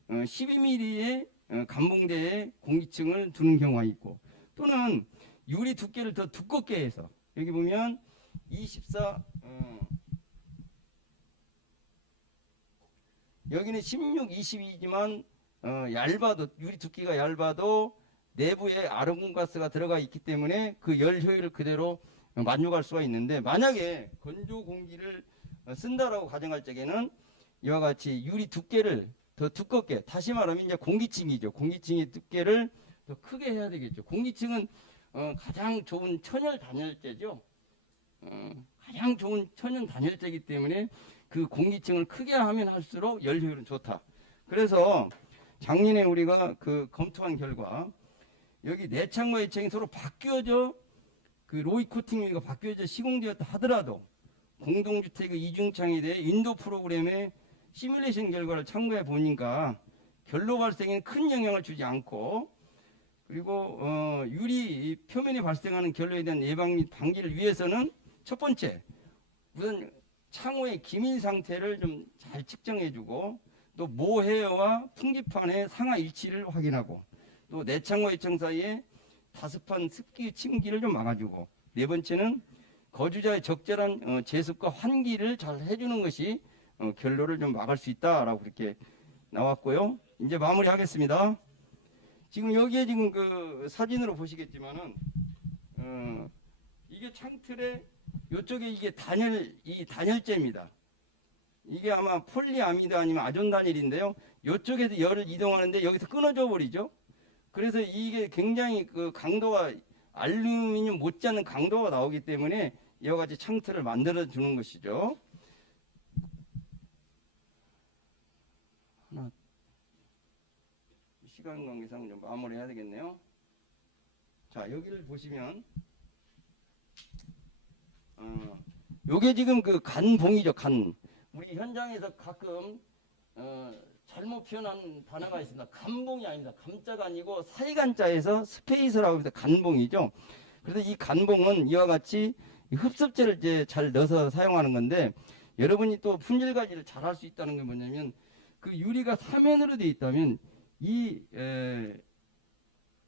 12mm의 감봉대에 공기층을 두는 경우가 있고 또는 유리 두께를 더 두껍게 해서 여기 보면 24 여기는 16, 22지만 얇아도 유리 두께가 얇아도 내부에 아르곤 가스가 들어가 있기 때문에 그 열 효율을 그대로 만족할 수가 있는데 만약에 건조 공기를 쓴다라고 가정할 적에는 이와 같이 유리 두께를 더 두껍게, 다시 말하면 이제 공기층이죠. 공기층의 두께를 더 크게 해야 되겠죠. 공기층은 가장 좋은 천연 단열재죠. 가장 좋은 천연 단열재이기 때문에 그 공기층을 크게 하면 할수록 열 효율은 좋다. 그래서 작년에 우리가 그 검토한 결과 여기 내창과 외창이 서로 바뀌어져 그 로이 코팅 유리가 바뀌어져 시공되었다 하더라도 공동주택의 이중창에 대해 인도 프로그램의 시뮬레이션 결과를 참고해 보니까 결로 발생에는 큰 영향을 주지 않고 그리고 유리 표면에 발생하는 결로에 대한 예방 및 방지를 위해서는 첫 번째 우선 창호의 기밀 상태를 좀 잘 측정해 주고 또 모헤어와 풍기판의 상하 일치를 확인하고 또 내창과 외창 사이에 다습한 습기 침기를 좀 막아주고 네 번째는 거주자의 적절한 제습과 환기를 잘 해주는 것이 결로를 좀 막을 수 있다라고 그렇게 나왔고요. 이제 마무리하겠습니다. 지금 여기에 지금 그 사진으로 보시겠지만은 이게 창틀에 이쪽에 이게 단열재입니다. 이게 아마 폴리아미드 아니면 아존 단열인데요. 이쪽에서 열을 이동하는데 여기서 끊어져 버리죠. 그래서 이게 굉장히 그 강도가 알루미늄 못지않은 강도가 나오기 때문에 이와 같이 창틀을 만들어 주는 것이죠. 하나 시간 관계상 좀 마무리해야 되겠네요. 자, 여기를 보시면 요게 지금 그 간봉이죠. 간. 우리 현장에서 가끔 잘못 표현한 단어가 있습니다. 간봉이 아닙니다. 감자가 아니고 사이간자에서 스페이서라고 합니다. 간봉이죠. 그래서 이 간봉은 이와 같이 흡습제를 이제 잘 넣어서 사용하는 건데, 여러분이 또 품질 관리를 잘 할 수 있다는 게 뭐냐면, 그 유리가 사면으로 되어 있다면 이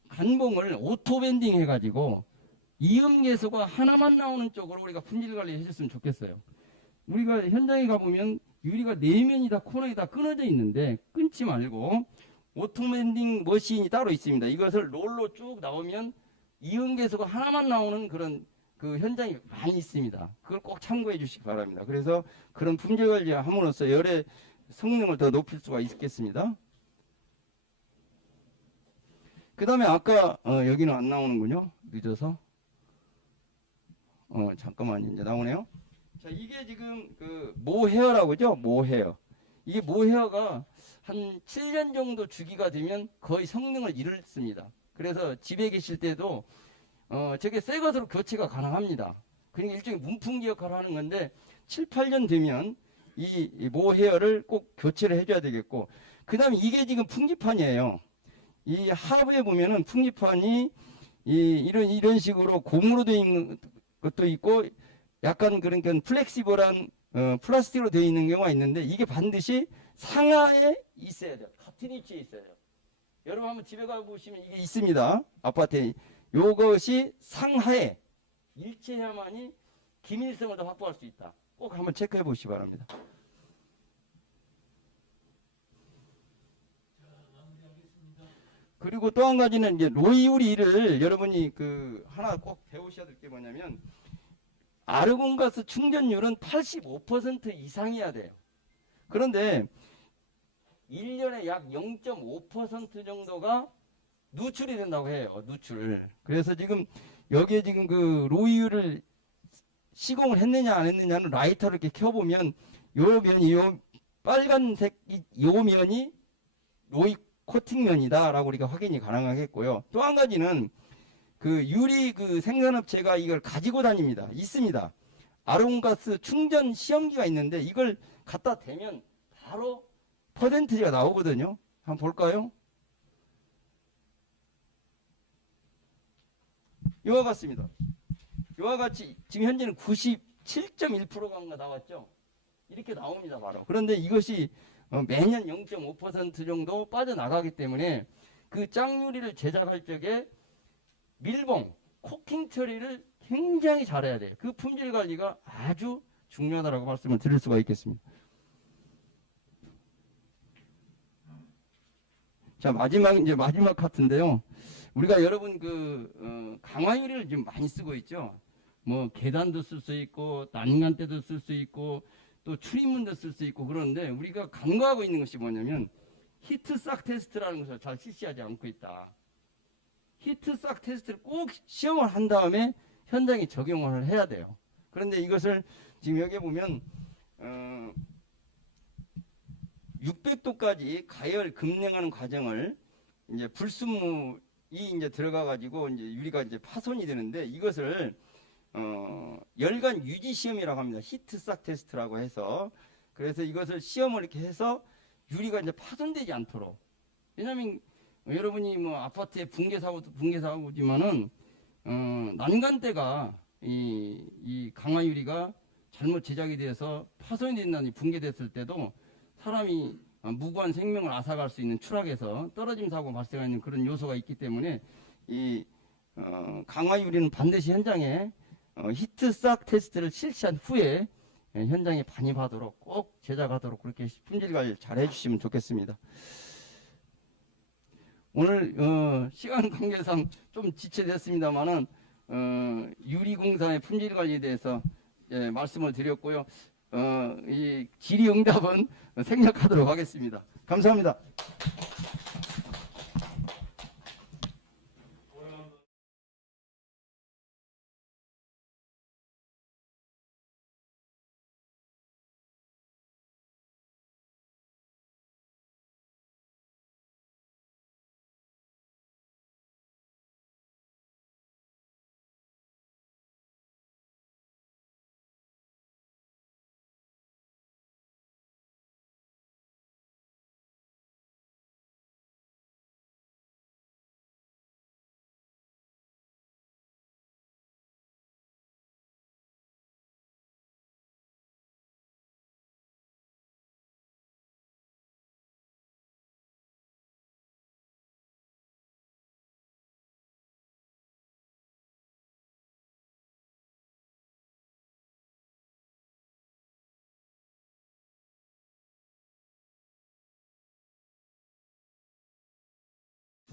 간봉을 오토 밴딩 해가지고 이음계수가 하나만 나오는 쪽으로 우리가 품질 관리를 해줬으면 좋겠어요. 우리가 현장에 가보면 유리가 네 면이 다 코너에 다 끊어져 있는데, 끊지 말고 오토 밴딩 머신이 따로 있습니다. 이것을 롤로 쭉 나오면 이음계수가 하나만 나오는 그런 그 현장이 많이 있습니다. 그걸 꼭 참고해 주시기 바랍니다. 그래서 그런 품질 관리 함으로써 열의 성능을 더 높일 수가 있겠습니다. 그 다음에 아까 여기는 안 나오는군요. 늦어서. 잠깐만요. 이제 나오네요. 자, 이게 지금 그 모헤어라고 하죠. 모헤어. 이게 모헤어가 한 7년 정도 주기가 되면 거의 성능을 잃습니다. 그래서 집에 계실 때도 저게 새 것으로 교체가 가능합니다. 그러니까 일종의 문풍기 역할을 하는 건데 7, 8년 되면 이 모헤어를 꼭 교체를 해줘야 되겠고, 그 다음에 이게 지금 풍기판이에요. 이 하부에 보면은 풍기판이 이런 식으로 고무로 되어 있는 것도 있고, 약간 그러니까 플렉시블한 플라스틱으로 되어 있는 경우가 있는데, 이게 반드시 상하에 있어야 돼요. 같은 위치에 있어야 돼요. 여러분 한번 집에 가보시면 이게 있습니다. 아파트에. 요것이 상하에 일치해야만이 기밀성을 더 확보할 수 있다. 꼭 한번 체크해 보시기 바랍니다. 그리고 또 한 가지는 이제 로이유리를 여러분이 그 하나 꼭 배우셔야 될 게 뭐냐면, 아르곤가스 충전율은 85% 이상이어야 돼요. 그런데 1년에 약 0.5% 정도가 누출이 된다고 해요. 누출. 그래서 지금 여기에 지금 그 로이유를 시공을 했느냐 안 했느냐는 라이터를 이렇게 켜보면 요 면이 요 빨간색 요 면이 로이 코팅 면이다라고 우리가 확인이 가능하겠고요. 또 한 가지는 그 유리 그 생산업체가 이걸 가지고 다닙니다. 있습니다. 아르곤가스 충전 시험기가 있는데 이걸 갖다 대면 바로 퍼센티지가 나오거든요. 한번 볼까요? 이와 같습니다. 이와 같이 지금 현재는 97.1%가 나왔죠. 이렇게 나옵니다, 바로. 그런데 이것이 매년 0.5% 정도 빠져나가기 때문에 그 짱유리를 제작할 적에 밀봉, 코팅 처리를 굉장히 잘해야 돼요. 그 품질 관리가 아주 중요하다고 말씀을 드릴 수가 있겠습니다. 자, 마지막 카트인데요. 우리가 여러분 강화유리를 지금 많이 쓰고 있죠. 뭐 계단도 쓸 수 있고 난간대도 쓸 수 있고 또 출입문도 쓸 수 있고, 그런데 우리가 간과하고 있는 것이 뭐냐면 히트싹 테스트라는 것을 잘 실시하지 않고 있다. 히트싹 테스트를 꼭 시험을 한 다음에 현장에 적용을 해야 돼요. 그런데 이것을 지금 여기 보면 600도까지 가열 급냉하는 과정을 이제 불순물이 이제 들어가 가지고 이제 유리가 이제 파손이 되는데, 이것을 열간 유지 시험이라고 합니다. 히트싹 테스트라고 해서. 그래서 이것을 시험을 이렇게 해서 유리가 이제 파손되지 않도록. 왜냐하면 여러분이 뭐 아파트에 붕괴 사고지만은 난간대가 이 강화 유리가 잘못 제작이 돼서 파손이 된다니 붕괴됐을 때도 사람이 무고한 생명을 앗아갈 수 있는 추락에서 떨어짐 사고 발생하는 그런 요소가 있기 때문에 이 강화 유리는 반드시 현장에 히트싹 테스트를 실시한 후에 현장에 반입하도록 꼭 제작하도록 그렇게 품질 관리를 잘 해주시면 좋겠습니다. 오늘 시간 관계상 좀 지체됐습니다만은 유리공사의 품질 관리에 대해서 말씀을 드렸고요. 이 질의응답은 생략하도록 하겠습니다. 감사합니다.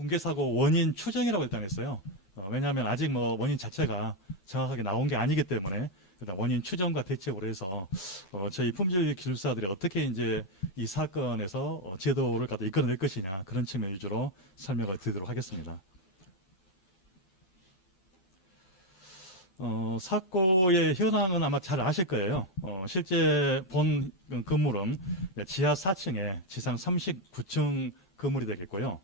붕괴 사고 원인 추정이라고 일단 했어요. 왜냐하면 아직 뭐 원인 자체가 정확하게 나온 게 아니기 때문에 일단 원인 추정과 대책으로 해서 저희 품질 기술사들이 어떻게 이제 이 사건에서 제도를 갖다 이끌어낼 것이냐 그런 측면 위주로 설명을 드리도록 하겠습니다. 사고의 현황은 아마 잘 아실 거예요. 실제 본 건물은 지하 4층에 지상 39층 건물이 되겠고요.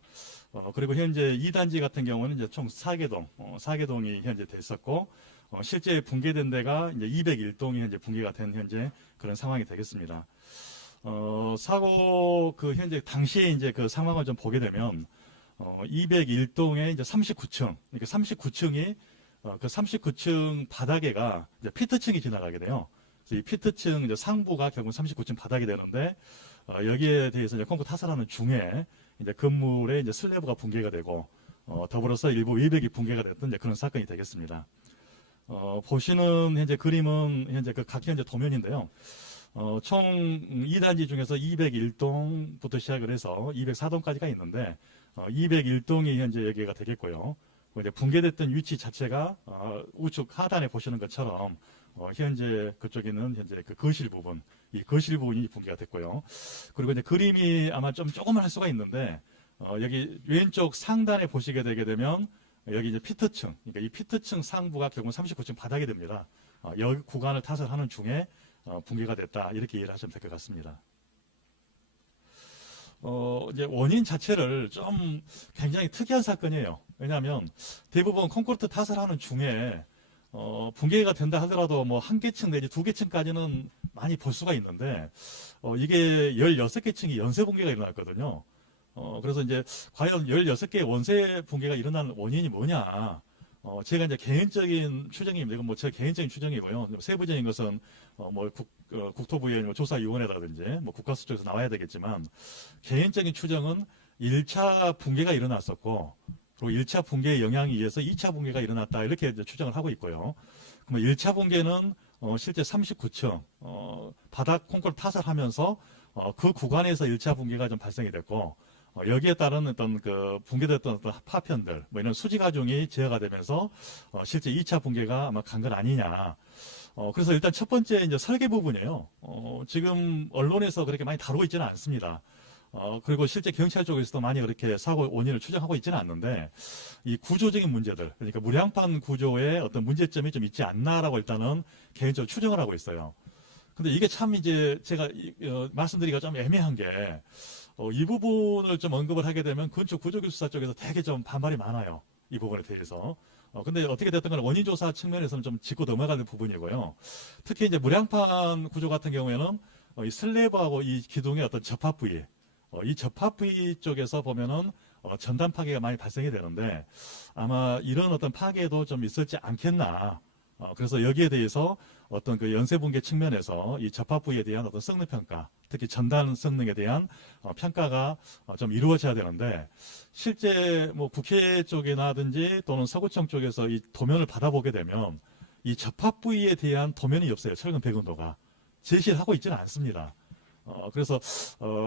그리고 현재 2단지 같은 경우는 이제 총 4개동이 현재 됐었고, 실제 붕괴된 데가 이제 201동이 현재 붕괴가 된 현재 그런 상황이 되겠습니다. 사고 그 현재 당시에 이제 그 상황을 좀 보게 되면 201동에 이제 39층, 그러니까 39층이 그 39층 바닥에가 이제 피트층이 지나가게 돼요. 그래서 이 피트층 이제 상부가 결국 39층 바닥이 되는데 여기에 대해서 이제 콘크리트 타설하는 중에 이제 건물에 이제 슬래브가 붕괴가 되고 더불어서 일부 외벽이 붕괴가 됐던 이제 그런 사건이 되겠습니다. 보시는 현재 그림은 현재 그 각 현재 도면인데요. 총 2단지 중에서 201동부터 시작을 해서 204동까지가 있는데 201동이 현재 여기가 되겠고요. 이제 붕괴됐던 위치 자체가 우측 하단에 보시는 것처럼 현재 그쪽에는 현재 그 거실 부분, 이 거실 부분이 붕괴가 됐고요. 그리고 이제 그림이 아마 좀 조금만 할 수가 있는데 여기 왼쪽 상단에 보시게 되게 되면 여기 이제 피트층, 그러니까 이 피트층 상부가 결국 39층 바닥이 됩니다. 여기 구간을 타설하는 중에 붕괴가 됐다 이렇게 이해를 하시면 될 것 같습니다. 이제 원인 자체를 좀 굉장히 특이한 사건이에요. 왜냐하면 대부분 콘크리트 타설하는 중에 붕괴가 된다 하더라도 뭐 한 개 층 내지 두 개 층까지는 많이 볼 수가 있는데 이게 16개 층이 연쇄 붕괴가 일어났거든요. 그래서 이제 과연 16개의 원세 붕괴가 일어난 원인이 뭐냐? 제가 이제 개인적인 추정입니다. 이건 뭐 제 개인적인 추정이고요. 세부적인 것은 뭐 국토부의 뭐 조사위원회라든지 뭐 국가수 쪽에서 나와야 되겠지만 개인적인 추정은 1차 붕괴가 일어났었고 그리고 1차 붕괴의 영향에 의해서 2차 붕괴가 일어났다 이렇게 이제 추정을 하고 있고요. 그럼 1차 붕괴는 실제 39층 바닥 콘크리트 타설하면서 그 구간에서 1차 붕괴가 좀 발생이 됐고 여기에 따른 어떤 그 붕괴됐던 어떤 파편들, 뭐 이런 수지 가중이 제어가 되면서 실제 2차 붕괴가 아마 간 건 아니냐. 그래서 일단 첫 번째 이제 설계 부분이에요. 지금 언론에서 그렇게 많이 다루고 있지는 않습니다. 그리고 실제 경찰 쪽에서도 많이 그렇게 사고 원인을 추정하고 있지는 않는데 이 구조적인 문제들, 그러니까 무량판 구조에 어떤 문제점이 좀 있지 않나라고 일단은 개인적으로 추정을 하고 있어요. 근데 이게 참 이제 제가 말씀드리기가 좀 애매한 게 이 부분을 좀 언급을 하게 되면 건축 구조기술사 쪽에서 되게 좀 반발이 많아요. 이 부분에 대해서. 근데 어떻게 됐든 간에 원인조사 측면에서는 좀 짚고 넘어가는 부분이고요. 특히 이제 무량판 구조 같은 경우에는 이 슬래브하고 이 기둥의 어떤 접합 부위, 이 접합 부위 쪽에서 보면은 전단 파괴가 많이 발생이 되는데 아마 이런 어떤 파괴도 좀 있었지 않겠나. 그래서 여기에 대해서 어떤 그 연쇄붕괴 측면에서 이 접합 부위에 대한 어떤 성능 평가, 특히 전단 성능에 대한 평가가 좀 이루어져야 되는데 실제 뭐 국회 쪽이나든지 또는 서구청 쪽에서 이 도면을 받아보게 되면 이 접합 부위에 대한 도면이 없어요. 철근 배근도가 제시를 하고 있지는 않습니다. 그래서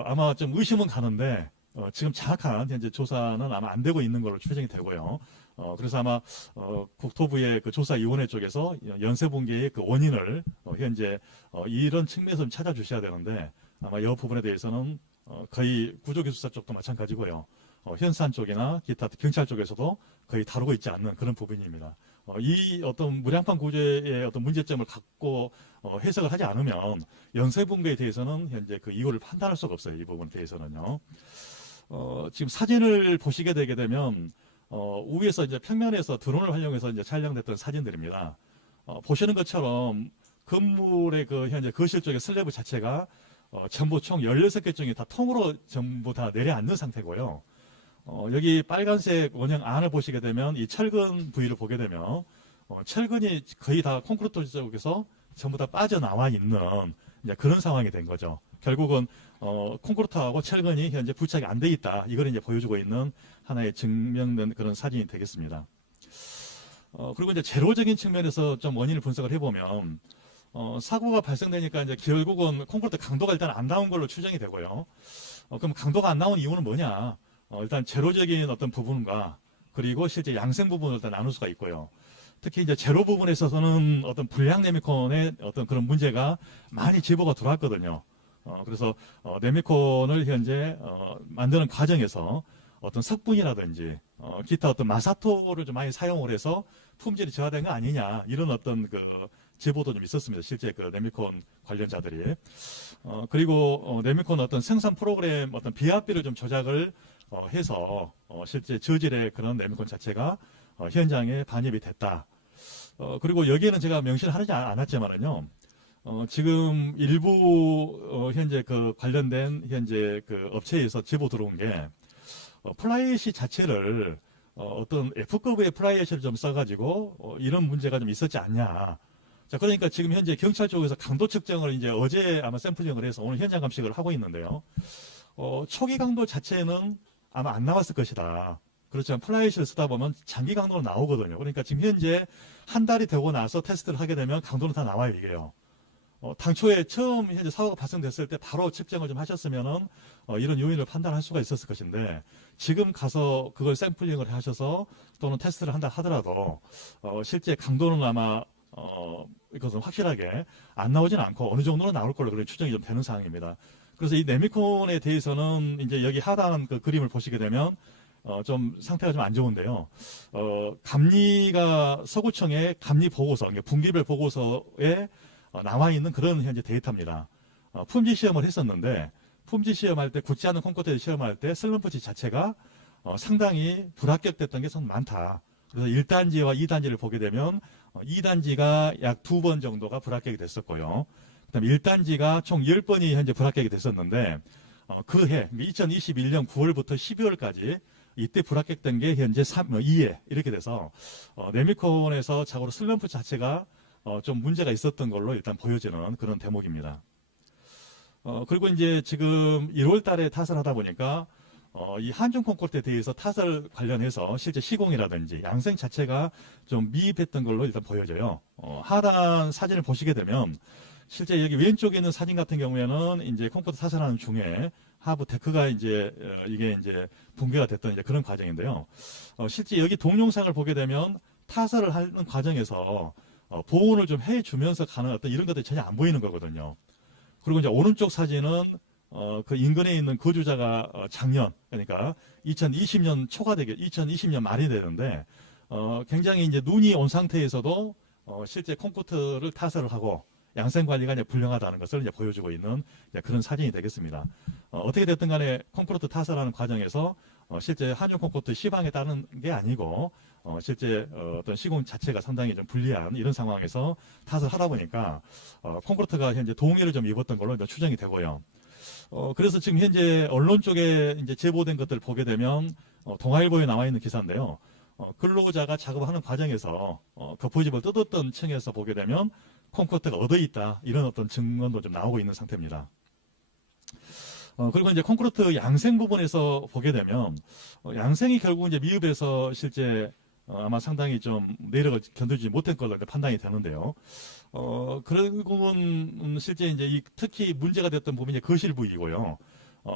아마 좀 의심은 가는데 지금 정확한 현재 조사는 아마 안 되고 있는 걸로 추정이 되고요. 그래서 아마 국토부의 그 조사위원회 쪽에서 연쇄붕괴의 그 원인을 현재 이런 측면에서 좀 찾아주셔야 되는데 아마 이 부분에 대해서는 거의 구조기술사 쪽도 마찬가지고요. 현산 쪽이나 기타 경찰 쪽에서도 거의 다루고 있지 않는 그런 부분입니다. 이 어떤 무량판 구조의 어떤 문제점을 갖고 해석을 하지 않으면 연쇄붕괴에 대해서는 현재 그 이유를 판단할 수가 없어요. 이 부분에 대해서는요. 지금 사진을 보시게 되게 되면 위에서 이제 평면에서 드론을 활용해서 이제 촬영됐던 사진들입니다. 보시는 것처럼 건물의 그 현재 거실 쪽의 슬래브 자체가 전부 총 16개 중에 다 통으로 전부 다 내려앉는 상태고요. 여기 빨간색 원형 안을 보시게 되면 이 철근 부위를 보게 되면 철근이 거의 다 콘크리트 쪽에서 전부 다 빠져나와 있는 이제 그런 상황이 된 거죠. 결국은 콘크리트하고 철근이 현재 부착이 안 돼 있다. 이걸 이제 보여주고 있는 하나의 증명된 그런 사진이 되겠습니다. 그리고 이제 제로적인 측면에서 좀 원인을 분석을 해보면 사고가 발생되니까 이제 결국은 콘크리트 강도가 일단 안 나온 걸로 추정이 되고요. 그럼 강도가 안 나온 이유는 뭐냐? 일단 제로적인 어떤 부분과 그리고 실제 양생 부분을 일단 나눌 수가 있고요. 특히 이제 제로 부분에 있어서는 어떤 불량 네미콘의 어떤 그런 문제가 많이 제보가 들어왔거든요. 그래서 네미콘을 현재 만드는 과정에서 어떤 석분이라든지 기타 어떤 마사토를 좀 많이 사용을 해서 품질이 저하된 거 아니냐 이런 어떤 그 제보도 좀 있었습니다. 실제 그 네미콘 관련자들이 그리고 네미콘 어떤 생산 프로그램 어떤 비합비를 좀 조작을 해서 실제 저질의 그런 네미콘 자체가 현장에 반입이 됐다. 그리고 여기에는 제가 명시를 하지 않았지만은요. 지금 일부 현재 그 관련된 현재 그 업체에서 제보 들어온 게 플라이애시 자체를 어떤 F급의 플라이애시를 좀 써가지고 이런 문제가 좀 있었지 않냐. 자, 그러니까 지금 현재 경찰 쪽에서 강도 측정을 이제 어제 아마 샘플링을 해서 오늘 현장 감식을 하고 있는데요. 초기 강도 자체는 아마 안 나왔을 것이다. 그렇지만 플라이애시를 쓰다 보면 장기 강도는 나오거든요. 그러니까 지금 현재 한 달이 되고 나서 테스트를 하게 되면 강도는 다 나와요, 이게요. 당초에 처음 현재 사고가 발생됐을 때 바로 측정을 좀 하셨으면은 이런 요인을 판단할 수가 있었을 것인데 지금 가서 그걸 샘플링을 하셔서 또는 테스트를 한다 하더라도 실제 강도는 아마 이것은 확실하게 안 나오지는 않고 어느 정도는 나올 걸로 그런 추정이 좀 되는 상황입니다. 그래서 이 네미콘에 대해서는 이제 여기 하단 그 그림을 보시게 되면 좀 상태가 좀 안 좋은데요. 감리가 서구청의 감리 보고서, 그러니까 분기별 보고서에 나와 있는 그런 현재 데이터입니다. 품질 시험을 했었는데 품질 시험할 때 굳지 않은 콩쿠르트 시험할 때 슬럼프치 자체가 상당히 불합격됐던 게 좀 많다. 그래서 1단지와 2단지를 보게 되면 2단지가 약 2번 정도가 불합격이 됐었고요. 그다음에 1단지가 총 10번이 현재 불합격이 됐었는데 그 해, 2021년 9월부터 12월까지 이때 불합격된 게 현재 2회 이렇게 돼서 네미콘에서 자고로 슬럼프 자체가 좀 문제가 있었던 걸로 일단 보여지는 그런 대목입니다. 그리고 이제 지금 1월 달에 탓을 하다 보니까 이 한중 콩쿠르트에 대해서 탓을 관련해서 실제 시공이라든지 양생 자체가 좀 미흡했던 걸로 일단 보여져요. 하단 사진을 보시게 되면 실제 여기 왼쪽에 있는 사진 같은 경우에는 이제 콩쿠르트 탓을 하는 중에 하부 데크가 이제 이게 이제 붕괴가 됐던 이제 그런 과정인데요. 실제 여기 동영상을 보게 되면 탓을 하는 과정에서 보온을 좀 해주면서 가는 어떤 이런 것들이 전혀 안 보이는 거거든요. 그리고 이제 오른쪽 사진은 그 인근에 있는 거주자가 작년, 그러니까 2020년 초가 되게 2020년 말이 되는데 굉장히 이제 눈이 온 상태에서도 실제 콩쿠르트를 타설을 하고 양생 관리가 이제 불량하다는 것을 이제 보여주고 있는 이제 그런 사진이 되겠습니다. 어떻게 됐든 간에 콩쿠르트 타설하는 과정에서 실제 한중 콩쿠르트 시방에 따른 게 아니고 실제 어떤 시공 자체가 상당히 좀 불리한 이런 상황에서 탓을 하다 보니까 콩쿠르트가 현재 동해를 좀 입었던 걸로 이제 추정이 되고요. 그래서 지금 현재 언론 쪽에 이제 제보된 것들을 보게 되면 동아일보에 나와 있는 기사인데요. 근로자가 작업을 하는 과정에서 거푸집을 뜯었던 층에서 보게 되면 콩쿠르트가 얻어 있다 이런 어떤 증언도 좀 나오고 있는 상태입니다. 그리고 이제 콩쿠르트 양생 부분에서 보게 되면 양생이 결국 이제 미흡해서 실제 아마 상당히 좀 내력을 견디지 못한 걸로 판단이 되는데요. 결국은 실제 이제 특히 문제가 됐던 부분이 거실 부위고요.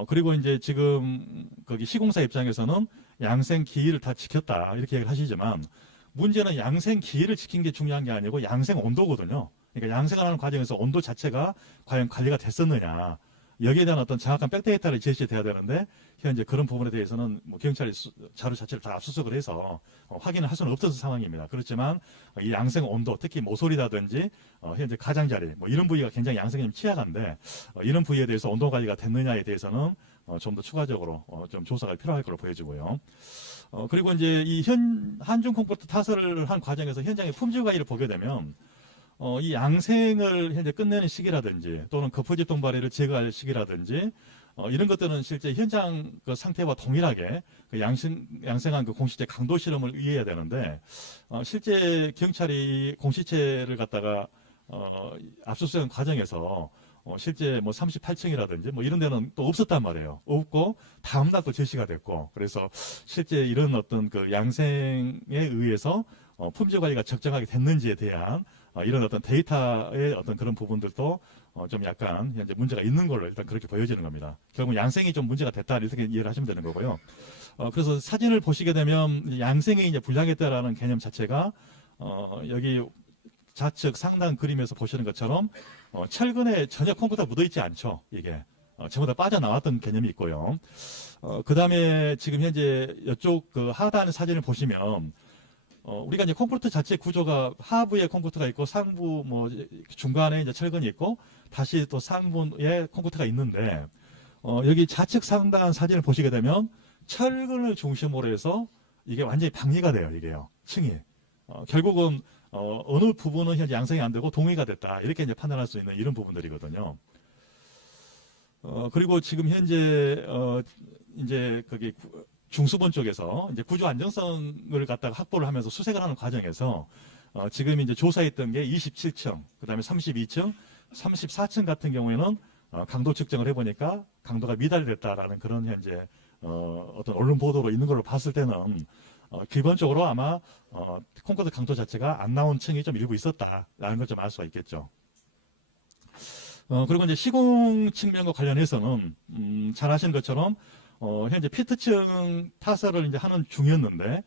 그리고 이제 지금 거기 시공사 입장에서는 양생 기일을 다 지켰다 이렇게 얘기를 하시지만 문제는 양생 기일을 지킨 게 중요한 게 아니고 양생 온도거든요. 그러니까 양생을 하는 과정에서 온도 자체가 과연 관리가 됐었느냐. 여기에 대한 어떤 정확한 백데이터를 제시돼야 되는데 현재 그런 부분에 대해서는 뭐 경찰이 자료 자체를 다 압수수색을 해서 확인을 할 수는 없었던 상황입니다. 그렇지만 이 양생 온도, 특히 모서리라든지 현재 가장자리 뭐 이런 부위가 굉장히 양생이 좀 취약한데 이런 부위에 대해서 온도 관리가 됐느냐에 대해서는 좀 더 추가적으로 좀 조사가 필요할 걸로 보여지고요. 그리고 이제 이 한중 콩쿠르트 타설을 한 과정에서 현장의 품질 관리를 보게 되면 이 양생을 현재 끝내는 시기라든지 또는 거푸집 동바리를 제거할 시기라든지 이런 것들은 실제 현장 그 상태와 동일하게 그 양생한 그 공시체 강도 실험을 의해야 되는데 실제 경찰이 공시체를 갖다가 압수수색 과정에서 실제 뭐 38층이라든지 뭐 이런 데는 또 없었단 말이에요. 없고 다음날 또 제시가 됐고 그래서 실제 이런 어떤 그 양생에 의해서 품질 관리가 적정하게 됐는지에 대한 이런 어떤 데이터의 어떤 그런 부분들도 좀 약간 현재 문제가 있는 걸로 일단 그렇게 보여지는 겁니다. 결국 양생이 좀 문제가 됐다 이렇게 이해를 하시면 되는 거고요. 그래서 사진을 보시게 되면 이제 양생이 이제 불량했다라는 개념 자체가 여기 좌측 상단 그림에서 보시는 것처럼 철근에 전혀 콘크리트가 묻어있지 않죠. 이게 전부 다 빠져나왔던 개념이 있고요. 그 다음에 지금 현재 이쪽 그 하단 사진을 보시면 우리가 이제 콘크리트 자체 구조가 하부에 콘크리트가 있고 상부 뭐 중간에 이제 철근이 있고 다시 또 상부에 콘크리트가 있는데 여기 좌측 상단 사진을 보시게 되면 철근을 중심으로 해서 이게 완전히 방리가 돼요. 이게요. 층이. 결국은 어느 부분은 현재 양성이 안 되고 동의가 됐다. 이렇게 이제 판단할 수 있는 이런 부분들이거든요. 그리고 지금 현재 이제 거기 중수본 쪽에서 이제 구조 안정성을 갖다가 확보를 하면서 수색을 하는 과정에서 지금 이제 조사했던 게 27층, 그다음에 32층, 34층 같은 경우에는 강도 측정을 해보니까 강도가 미달됐다라는 그런 현재 어떤 언론 보도로 있는 걸로 봤을 때는 기본적으로 아마 콘크리트 강도 자체가 안 나온 층이 좀 일부 있었다라는 걸 좀 알 수가 있겠죠. 그리고 이제 시공 측면과 관련해서는 잘 아시는 것처럼 현재 피트층 타설을 이제 하는 중이었는데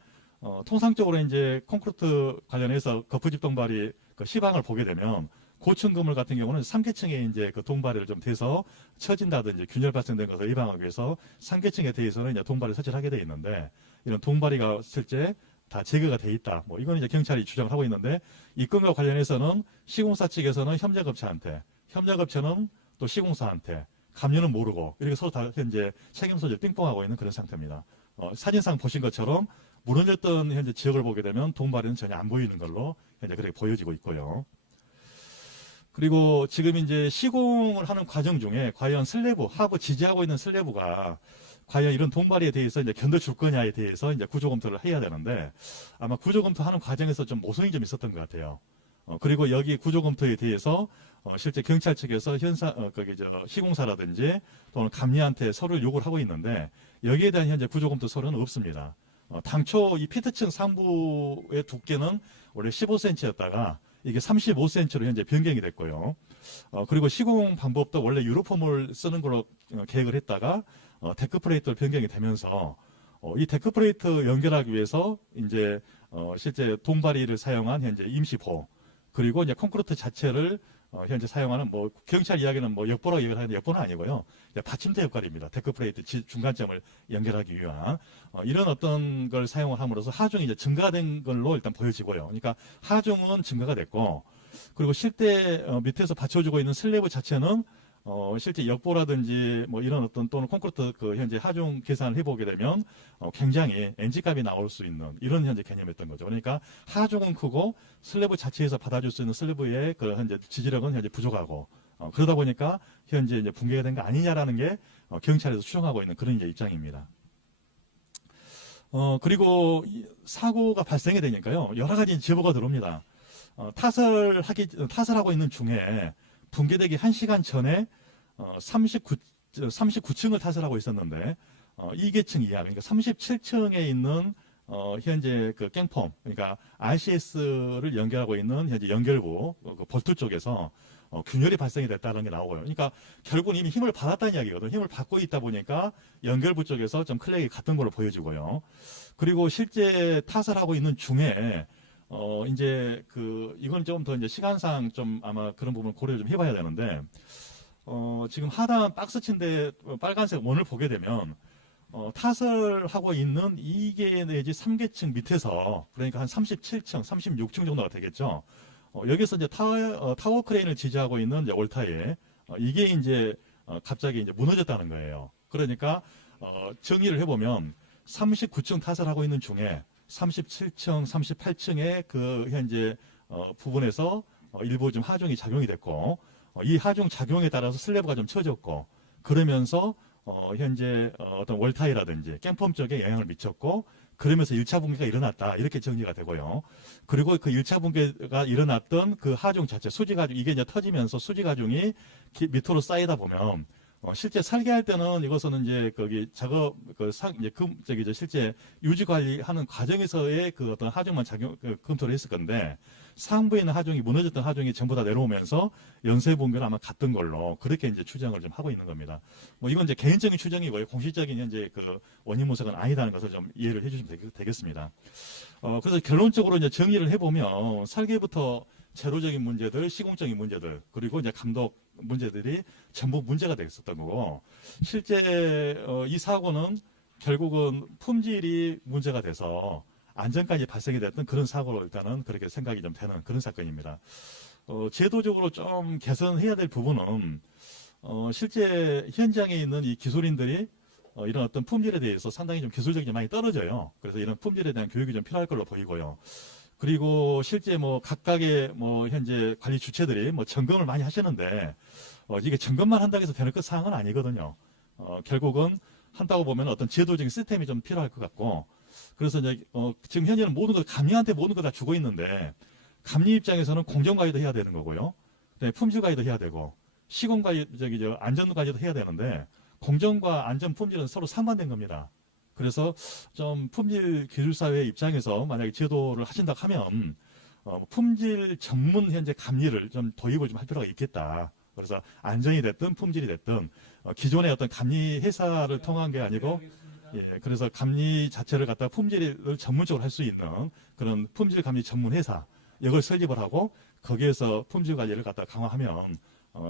통상적으로 이제 콘크리트 관련해서 거푸집 동발이 그 시방을 보게 되면 고층 건물 같은 경우는 상계층에 이제 그 동발을 좀 대서 처진다든지 균열 발생된 것을 예방하기 위해서 상계층에 대해서는 이제 동발을 설치를 하게 돼 있는데 이런 동발이가 실제 다 제거가 돼 있다. 뭐 이거는 이제 경찰이 주장을 하고 있는데 이 건과 관련해서는 시공사 측에서는 협력업체한테, 협력업체는 또 시공사한테 감류는 모르고 이렇게 서로 다 현재 책임 소재를 빙봉하고 있는 그런 상태입니다. 사진상 보신 것처럼 무너졌던 현재 지역을 보게 되면 동발에는 전혀 안 보이는 걸로 현재 그렇게 보여지고 있고요. 그리고 지금 이제 시공을 하는 과정 중에 과연 슬래브, 하부 지지하고 있는 슬래브가 과연 이런 동발에 대해서 이제 견뎌줄 거냐에 대해서 이제 구조 검토를 해야 되는데 아마 구조 검토하는 과정에서 좀 모순이 좀 있었던 것 같아요. 그리고 여기 구조 검토에 대해서 실제 경찰 측에서 시공사라든지 또는 감리한테 서류를 요구를 하고 있는데 여기에 대한 현재 구조 검토 서류는 없습니다. 당초 이 피트층 상부의 두께는 원래 15cm였다가 이게 35cm로 현재 변경이 됐고요. 그리고 시공 방법도 원래 유로폼을 쓰는 걸로 계획을 했다가 데크 플레이트로 변경이 되면서 이 데크 플레이트 연결하기 위해서 이제 실제 동바리를 사용한 현재 임시보 그리고 이제 콘크리트 자체를 현재 사용하는 뭐 경찰 이야기는 뭐 역보라고 얘기를 하는데 역보는 아니고요. 받침대 역할입니다. 데크 플레이트 중간점을 연결하기 위한 이런 어떤 걸 사용을 함으로써 하중이 이제 증가된 걸로 일단 보여지고요. 그러니까 하중은 증가가 됐고 그리고 실제 밑에서 받쳐주고 있는 슬래브 자체는 실제 역보라든지 뭐 이런 어떤 또는 콘크리트 그 현재 하중 계산을 해보게 되면 굉장히 NG값이 나올 수 있는 이런 현재 개념이었던 거죠. 그러니까 하중은 크고 슬래브 자체에서 받아줄 수 있는 슬래브의 그 현재 지지력은 현재 부족하고 그러다 보니까 현재 이제 붕괴가 된 거 아니냐라는 게 경찰에서 추정하고 있는 그런 이제 입장입니다. 그리고 사고가 발생이 되니까요 여러 가지 제보가 들어옵니다. 타설하고 있는 중에 붕괴되기 1시간 전에 39층을 타설하고 있었는데 2계층 이하 그러니까 37층에 있는 현재 그 깽폼 그러니까 RCS를 연결하고 있는 현재 연결부 그 볼트 쪽에서 균열이 발생이 됐다는 게 나오고요. 그러니까 결국은 이미 힘을 받았다는 이야기거든요. 힘을 받고 있다 보니까 연결부 쪽에서 좀 클랙이 같은 걸로 보여지고요. 그리고 실제 타설하고 있는 중에 이제 이건 좀 더 이제 시간상 좀 아마 그런 부분 고려를 좀 해봐야 되는데 지금 하단 박스친데 빨간색 원을 보게 되면 타설하고 있는 2개 내지 3계층 밑에서 그러니까 한 37층, 36층 정도가 되겠죠. 여기서 이제 타워 크레인을 지지하고 있는 이제 월타에 이게 이제 갑자기 이제 무너졌다는 거예요. 그러니까 정리를 해보면 39층 타설하고 있는 중에 37층, 38층의 그 현재 부분에서 일부 좀 하중이 작용이 됐고 이 하중 작용에 따라서 슬래브가 좀 처졌고 그러면서 현재 어떤 월타이라든지 깽폼 쪽에 영향을 미쳤고 그러면서 1차 붕괴가 일어났다 이렇게 정리가 되고요. 그리고 그 1차 붕괴가 일어났던 그 하중 자체 수지 가중 이게 이제 터지면서 수지 가중이 밑으로 쌓이다 보면 실제 설계할 때는 이것은 이제 거기 작업 이제 실제 유지 관리하는 과정에서의 그 어떤 하중만 검토를 했을 건데 상부에 있는 하중이 무너졌던 하중이 전부 다 내려오면서 연쇄 붕괴를 아마 갔던 걸로 그렇게 이제 추정을 좀 하고 있는 겁니다. 뭐 이건 이제 개인적인 추정이고요. 공식적인 현재 그 원인 분석은 아니다는 것을 좀 이해를 해주시면 되겠습니다. 그래서 결론적으로 이제 정리를 해보면 설계부터 제로적인 문제들, 시공적인 문제들, 그리고 이제 감독 문제들이 전부 문제가 됐었던 거고, 실제 이 사고는 결국은 품질이 문제가 돼서 안전까지 발생이 됐던 그런 사고로 일단은 그렇게 생각이 좀 되는 그런 사건입니다. 제도적으로 좀 개선해야 될 부분은 실제 현장에 있는 이 기술인들이 이런 어떤 품질에 대해서 상당히 좀 기술적이 좀 많이 떨어져요. 그래서 이런 품질에 대한 교육이 좀 필요할 걸로 보이고요. 그리고 실제 뭐 각각의 뭐 현재 관리 주체들이 뭐 점검을 많이 하시는데 이게 점검만 한다고 해서 되는 그 사항은 아니거든요. 결국은 한다고 보면 어떤 제도적인 시스템이 좀 필요할 것 같고, 그래서 이제 지금 현재는 모든 것 감리한테 모든 걸 다 주고 있는데 감리 입장에서는 공정 관리도 해야 되는 거고요. 그다음에 품질 관리도 해야 되고 시공 관리 안전 관리도 해야 되는데 공정과 안전 품질은 서로 상반된 겁니다. 그래서 좀 품질 기술사회 입장에서 만약에 제도를 하신다고 하면 품질 전문 현재 감리를 좀 도입을 좀 할 필요가 있겠다. 그래서 안전이 됐든 품질이 됐든 기존의 어떤 감리 회사를 통한 게 아니고, 예, 그래서 감리 자체를 갖다 품질을 전문적으로 할 수 있는 그런 품질 감리 전문 회사 이걸 설립을 하고 거기에서 품질 관리를 갖다 강화하면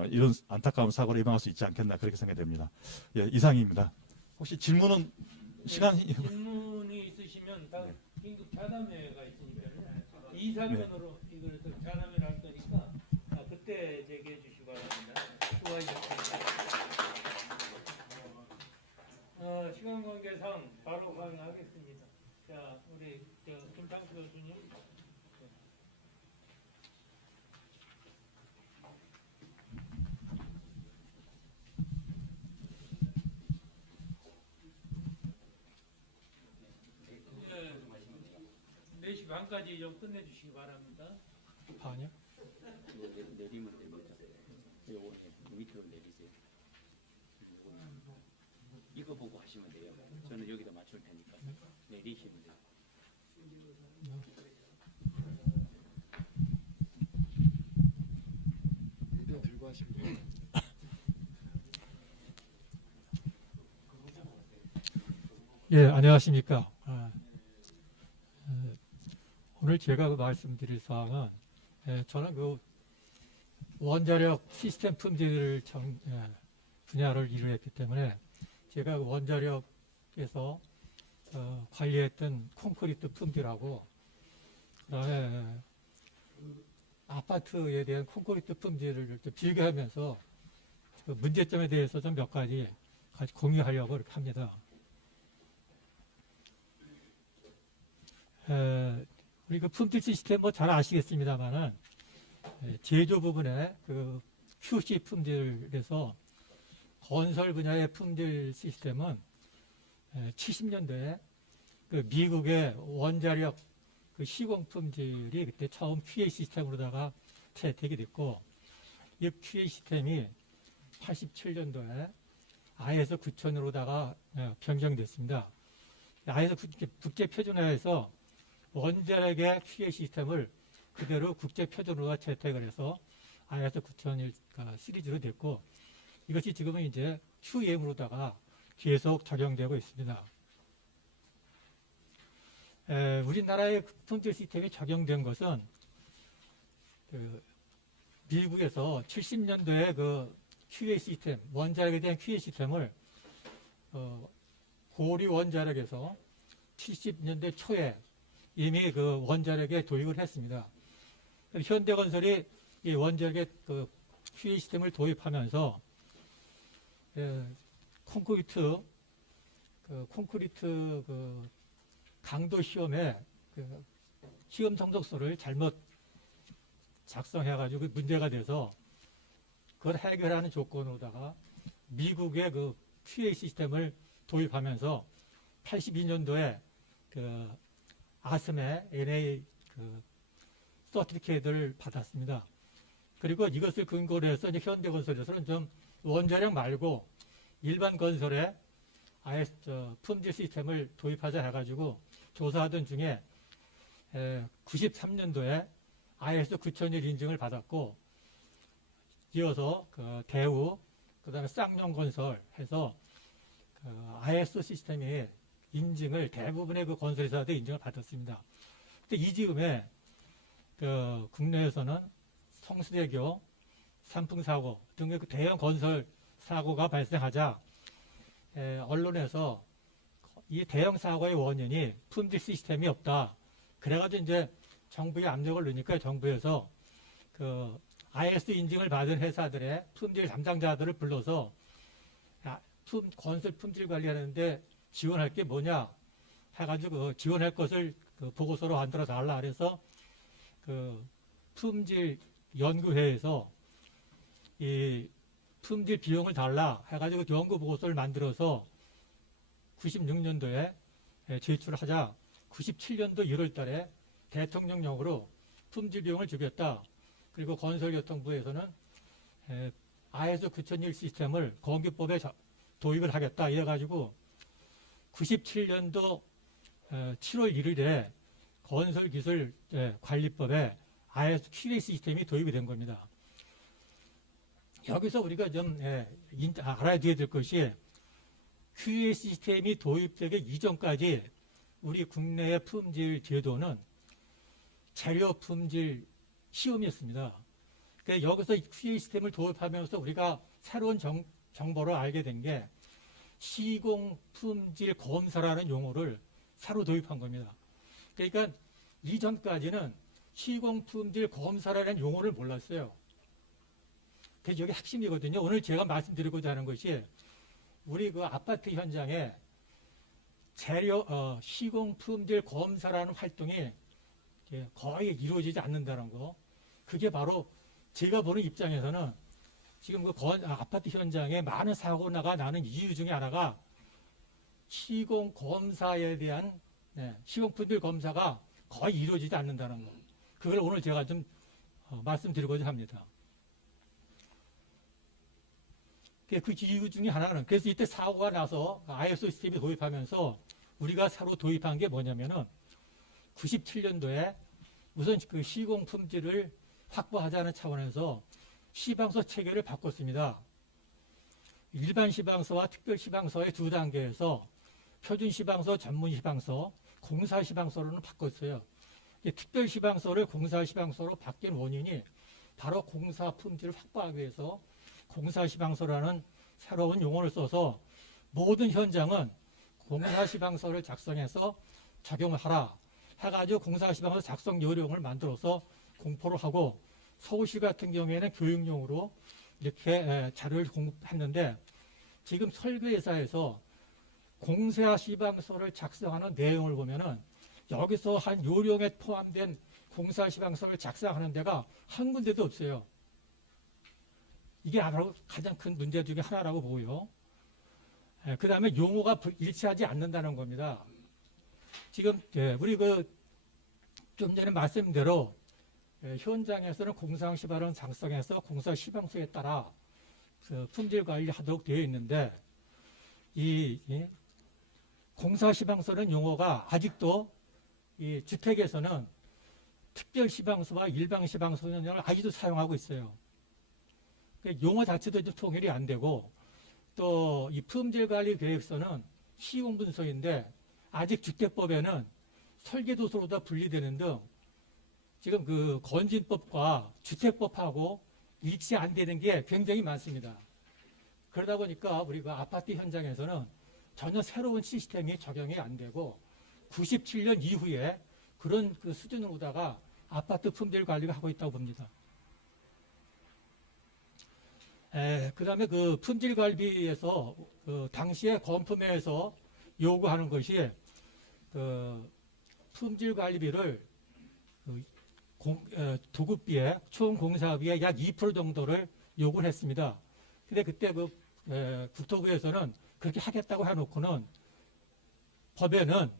이런 안타까운 사고를 예방할 수 있지 않겠나 그렇게 생각됩니다. 예, 이상입니다. 혹시 질문은 시간이 질문이 있으시면 다 네. 긴급 자담회가 있으니까요. 이 사건으로 이걸 자담회를 할 거니까 그때 제기해 주시기 바랍니다. 수고하셨습니다. 시간 관계상 바로 강행하겠습니다. 자, 우리 김창수 교수님. 예, 4시 반까지 좀 끝내주시기 바랍니다. 반이요? 내리면 됩니다. 요거 밑으로 내리세요. 요거 이거 보고 하시면 돼요. 저는 여기다 맞출 테니까 내리시면 돼요. 의대 들고 하시면 돼요. 예, 안녕하십니까. 오늘 제가 말씀드릴 사항은 저는 그 원자력 시스템 품질 분야를 이루었기 때문에 제가 원자력에서 관리했던 콘크리트 품질하고 그다음에 아파트에 대한 콘크리트 품질을 좀 비교하면서 그 문제점에 대해서 좀 몇 가지 같이 공유하려고 이렇게 합니다. 우리 그 품질 시스템 뭐 잘 아시겠습니다만은 제조 부분에 그 QC 품질에서 건설 분야의 품질 시스템은 70년대에 그 미국의 원자력 그 시공 품질이 그때 처음 QA 시스템으로다가 채택이 됐고, 이 QA 시스템이 87년도에 ISO 9000으로다가 변경됐습니다. ISO 국제 표준화에서 원자력의 QA 시스템을 그대로 국제 표준으로 채택을 해서 ISO 9000 시리즈로 됐고, 이것이 지금은 이제 QM으로다가 계속 적용되고 있습니다. 우리나라의 품질 시스템이 적용된 것은 그 미국에서 70년도에 그 QA 시스템, 원자력에 대한 QA 시스템을 고리 원자력에서 70년대 초에 이미 그 원자력에 도입을 했습니다. 현대건설이 이 원자력의 그 QA 시스템을 도입하면서 콘크리트 그 강도 시험에 그 시험 성적서를 잘못 작성해가지고 문제가 돼서 그걸 해결하는 조건으로다가 미국의 그 QA 시스템을 도입하면서 82년도에 그 아스메 NA 그 서티피케이트를 받았습니다. 그리고 이것을 근거로 해서 이제 현대건설에서는 좀 원자력 말고 일반 건설에 IS 품질 시스템을 도입하자 해가지고 조사하던 중에 93년도에 IS 9001 인증을 받았고, 이어서 그 대우, 그다음에 쌍용건설 해서 그 IS 시스템이 인증을 대부분의 그 건설회사들 인증을 받았습니다. 근데 이 즈음에 그 국내에서는 성수대교, 산풍사고 등의 그 대형 건설 사고가 발생하자 언론에서 이 대형 사고의 원인이 품질 시스템이 없다. 그래가지고 이제 정부에 압력을 넣으니까 정부에서 그 IS 인증을 받은 회사들의 품질 담당자들을 불러서 건설 품질 관리하는데 지원할 게 뭐냐 해가지고 그 지원할 것을 그 보고서로 만들어 달라 그래서 그 품질 연구회에서 이 품질 비용을 달라 해가지고 연구 보고서를 만들어서 96년도에 제출하자 97년도 1월 달에 대통령령으로 품질 비용을 주겠다. 그리고 건설교통부에서는 IS 9001 시스템을 건기법에 도입을 하겠다. 이래가지고 97년도 7월 1일에 건설기술관리법에 IS QA 시스템이 도입이 된 겁니다. 여기서 우리가 좀 알아야 될 것이 QA 시스템이 도입되기 이전까지 우리 국내의 품질 제도는 재료 품질 시험이었습니다. 그러니까 여기서 QA 시스템을 도입하면서 우리가 새로운 정보를 알게 된 게 시공 품질 검사라는 용어를 새로 도입한 겁니다. 그러니까 이전까지는 시공 품질 검사라는 용어를 몰랐어요. 그게 여기 핵심이거든요. 오늘 제가 말씀드리고자 하는 것이 우리 그 아파트 현장에 재료 시공 품질 검사라는 활동이 거의 이루어지지 않는다는 거. 그게 바로 제가 보는 입장에서는 지금 그 아파트 현장에 많은 사고가 나는 이유 중에 하나가 시공 검사에 대한 시공 품질 검사가 거의 이루어지지 않는다는 거. 그걸 오늘 제가 좀 말씀드리고자 합니다. 그 이유 중에 하나는 그래서 이때 사고가 나서 ISO 시스템이 도입하면서 우리가 새로 도입한 게 뭐냐면은 97년도에 우선 그 시공 품질을 확보하자는 차원에서 시방서 체계를 바꿨습니다. 일반 시방서와 특별 시방서의 두 단계에서 표준 시방서, 전문 시방서, 공사 시방서로는 바꿨어요. 특별 시방서를 공사 시방서로 바뀐 원인이 바로 공사 품질을 확보하기 위해서 공사 시방서라는 새로운 용어를 써서 모든 현장은 공사 시방서를 작성해서 적용을 하라 해가지고 공사 시방서 작성 요령을 만들어서 공포를 하고 서울시 같은 경우에는 교육용으로 이렇게 자료를 공급했는데 지금 설계회사에서 공사 시방서를 작성하는 내용을 보면은 여기서 한 요령에 포함된 공사 시방서를 작성하는 데가 한 군데도 없어요. 이게 바로 가장 큰 문제 중에 하나라고 보고요. 그 다음에 용어가 일치하지 않는다는 겁니다. 지금 우리 좀 전에 말씀대로 현장에서는 공사 시방을 작성해서 공사 시방서에 따라 품질 관리하도록 되어 있는데 이 공사 시방서는 용어가 아직도 이 주택에서는 특별 시방서와 일반 시방서를 아직도 사용하고 있어요. 그러니까 용어 자체도 좀 통일이 안 되고 또 이 품질관리계획서는 시공분서인데 아직 주택법에는 설계도서로다 분리되는 등 지금 그 건진법과 주택법하고 일치 안 되는 게 굉장히 많습니다. 그러다 보니까 우리가 아파트 현장에서는 전혀 새로운 시스템이 적용이 안 되고 97년 이후에 그런 그 수준으로다가 아파트 품질 관리가 하고 있다고 봅니다. 그 다음에 그 품질 관리에서 그 당시에 건품회에서 요구하는 것이 그 품질 관리비를 도급비에 총 공사비의 약 2% 정도를 요구를 했습니다. 근데 그때 그 국토부에서는 그렇게 하겠다고 해놓고는 법에는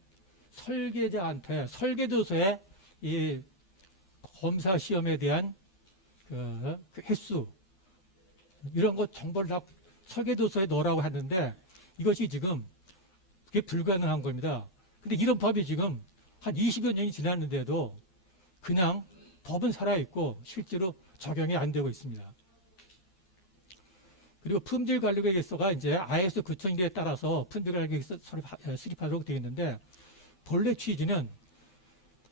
설계자한테 설계도서에 이 검사 시험에 대한 그 횟수 이런 것 정보를 다 설계도서에 넣으라고 했는데 이것이 지금 그게 불가능한 겁니다. 근데 이런 법이 지금 한 20여 년이 지났는데도 그냥 법은 살아있고 실제로 적용이 안 되고 있습니다. 그리고 품질관리계획서가 이제 IS 9001에 따라서 품질관리계획서 수립하도록 되어 있는데 본래 취지는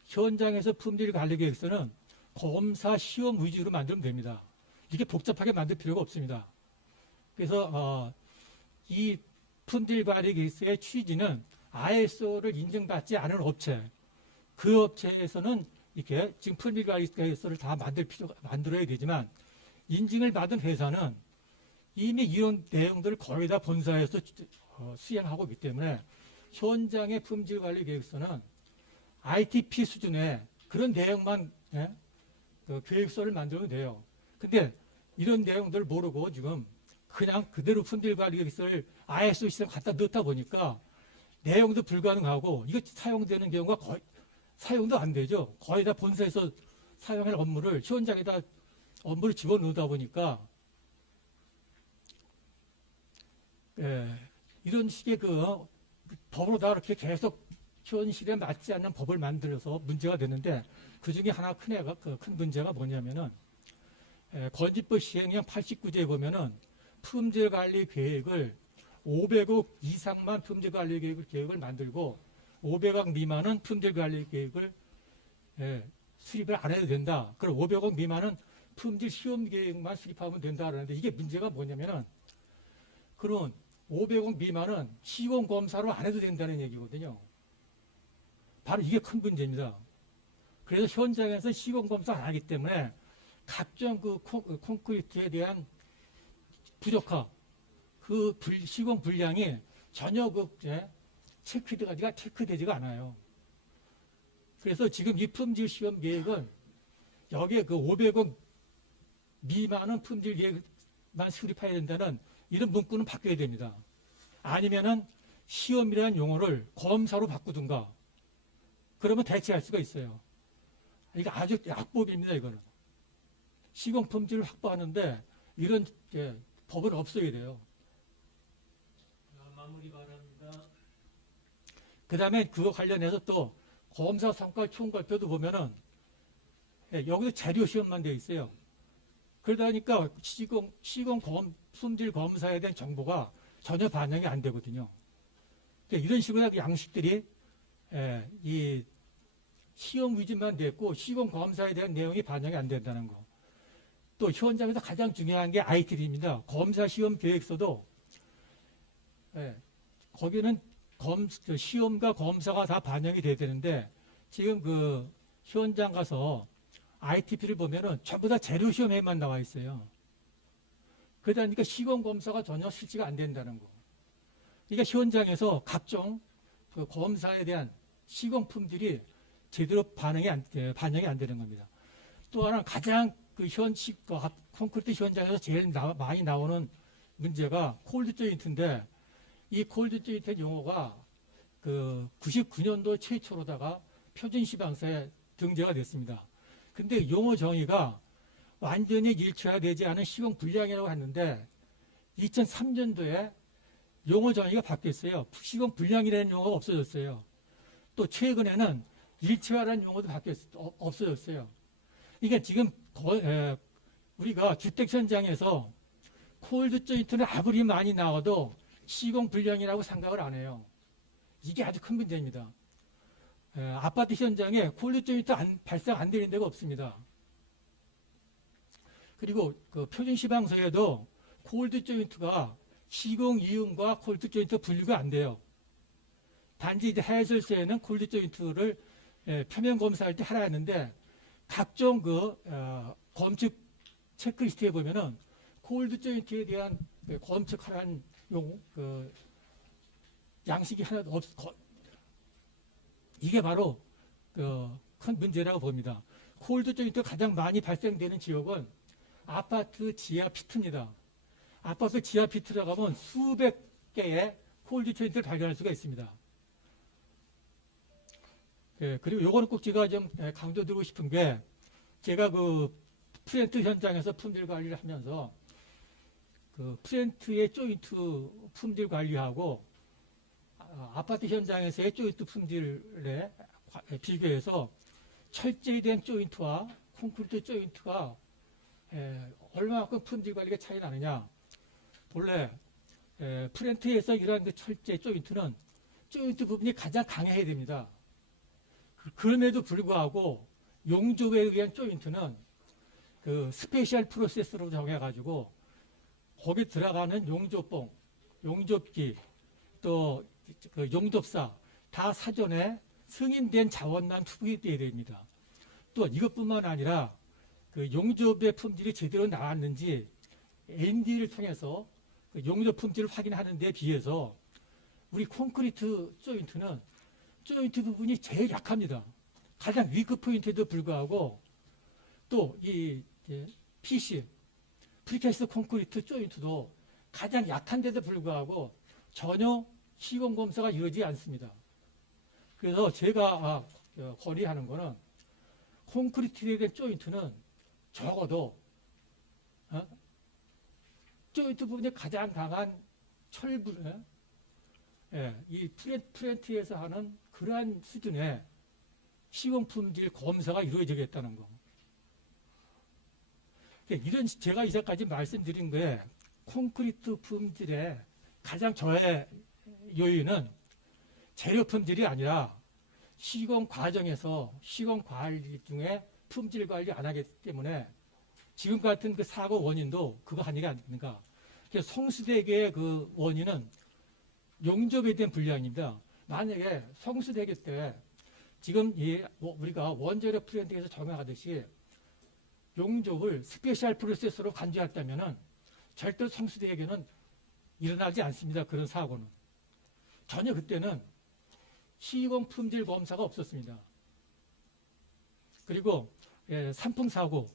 현장에서 품질관리계획서는 검사 시험 위주로 만들면 됩니다. 이렇게 복잡하게 만들 필요가 없습니다. 그래서 이 품질관리계획서의 취지는 ISO를 인정받지 않은 업체, 그 업체에서는 이렇게 지금 품질관리계획서를 다 만들어야 되지만 인증을 받은 회사는 이미 이런 내용들을 거의 다 본사에서 수행하고 있기 때문에 현장의 품질관리계획서는 ITP 수준의 그런 내용만 그 계획서를 만들면 돼요. 근데 이런 내용들을 모르고 지금 그냥 그대로 품질관리계획서를 ISO 시스템 갖다 넣다 보니까 내용도 불가능하고 이거 사용되는 경우가 거의 사용도 안 되죠. 거의 다 본사에서 사용할 업무를 현장에다 업무를 집어넣다 보니까 이런 식의 그 법으로 다 이렇게 계속 현실에 맞지 않는 법을 만들어서 문제가 되는데 그 중에 하나 큰 문제가 뭐냐면은 건지법 시행령 89조에 보면은 품질관리 계획을 500억 이상만 품질관리 계획을 만들고 500억 미만은 품질관리 계획을 수립을 안 해도 된다. 그럼 500억 미만은 품질 시험 계획만 수립하면 된다 그러는데 이게 문제가 뭐냐면은 그런 500억 미만은 시공 검사로 안 해도 된다는 얘기거든요. 바로 이게 큰 문제입니다. 그래서 현장에서 시공 검사 안 하기 때문에 각종 그 콘크리트에 대한 부적합, 그 시공 분량이 전혀 체크되지가 않아요. 그래서 지금 이 품질 시험 계획은 여기에 그 500억 미만은 품질 계획만 수립해야 된다는 이런 문구는 바뀌어야 됩니다. 아니면은 시험이라는 용어를 검사로 바꾸든가 그러면 대체할 수가 있어요. 이게 아주 약법입니다, 이거는. 시공 품질을 확보하는데 이런 법은 없어야 돼요. 마무리 바랍니다. 그 다음에 그거 관련해서 또 검사 성과 총괄표도 보면은 여기도 재료 시험만 되어 있어요. 그러다 보니까 시공 품질 검사에 대한 정보가 전혀 반영이 안 되거든요. 그러니까 이런 식으로 양식들이 이 시험 위주만 됐고 시공 검사에 대한 내용이 반영이 안 된다는 거. 또 현장에서 가장 중요한 게 IT입니다. 검사 시험 계획서도 거기는 시험과 검사가 다 반영이 돼야 되는데 지금 그 현장 가서 ITP를 보면은 전부 다 재료 시험에만 나와 있어요. 그러니까 시공 검사가 전혀 실시가 안 된다는 거. 그러니까 현장에서 각종 그 검사에 대한 시공 품질이 제대로 반영이 안 되는 겁니다. 또 하나 가장 그 콘크리트 현장에서 제일 많이 나오는 문제가 콜드 조인트인데 이 콜드 조인트 용어가 그 99년도 최초로다가 표준 시방서에 등재가 됐습니다. 근데 용어 정의가 완전히 일체화되지 않은 시공 분량이라고 했는데 2003년도에 용어 정의가 바뀌었어요. 시공 분량이라는 용어가 없어졌어요. 또 최근에는 일체화라는 용어도 없어졌어요. 그러니까 지금 우리가 주택 현장에서 콜드 조인트는 아무리 많이 나와도 시공 분량이라고 생각을 안 해요. 이게 아주 큰 문제입니다. 아파트 현장에 콜드 조인트 발생 안 되는 데가 없습니다. 그리고 그 표준 시방서에도 콜드 조인트가 시공 이음과 콜드 조인트 분류가 안 돼요. 단지 이제 해설서에는 콜드 조인트를 표면 검사할 때 하라 했는데 각종 검측 체크리스트에 보면은 콜드 조인트에 대한 검측하라는 양식이 하나도 이게 바로 큰 문제라고 봅니다. 콜드 조인트가 가장 많이 발생되는 지역은 아파트 지하 피트입니다. 아파트 지하 피트를 가면 수백 개의 콜드 조인트를 발견할 수가 있습니다. 그리고 요거는 꼭 제가 좀 강조드리고 싶은 게 제가 그 플랜트 현장에서 품질 관리를 하면서 그 프렌트의 조인트 품질 관리하고 아파트 현장에서의 조인트 품질에 비교해서 철제에 대한 조인트와 콘크리트 조인트가 얼마만큼 품질 관리가 차이 나느냐. 본래 프렌트에서 일하는 그 철제 조인트는 조인트 부분이 가장 강해야 됩니다. 그럼에도 불구하고 용접에 의한 조인트는 그 스페셜 프로세스로 정해가지고 거기에 들어가는 용접봉, 용접기, 또 그 용접사 다 사전에 승인된 자원난 투입이 돼야 됩니다. 또 이것뿐만 아니라 그 용접의 품질이 제대로 나왔는지 ND를 통해서 그 용접 품질을 확인하는 데 비해서 우리 콘크리트 조인트는 조인트 부분이 제일 약합니다. 가장 위크 포인트에도 불구하고 또 이 PC, 프리캐스트 콘크리트 조인트도 가장 약한데도 불구하고 전혀 시공 검사가 이루어지지 않습니다. 그래서 제가 건의하는 거는 콘크리트에 대한 조인트는 적어도 조인트 부분이 가장 강한 철분, 이 프렌트에서 하는 그러한 수준의 시공 품질 검사가 이루어지겠다는 거. 이런 제가 이제까지 말씀드린 거에 콘크리트 품질의 가장 저의 요인은 재료 품질이 아니라 시공 과정에서 시공 관리 중에 품질 관리 안 하기 때문에 지금 같은 그 사고 원인도 그거 아니가 아닙니까? 성수대교의 그 원인은 용접에 대한 불량입니다. 만약에 성수대교 때 지금 우리가 원자력 프렌트에서 적용하듯이 용접을 스페셜 프로세스로 간주했다면은 절대 성수대교는 일어나지 않습니다. 그런 사고는. 전혀 그때는 시공 품질 검사가 없었습니다. 그리고 산풍사고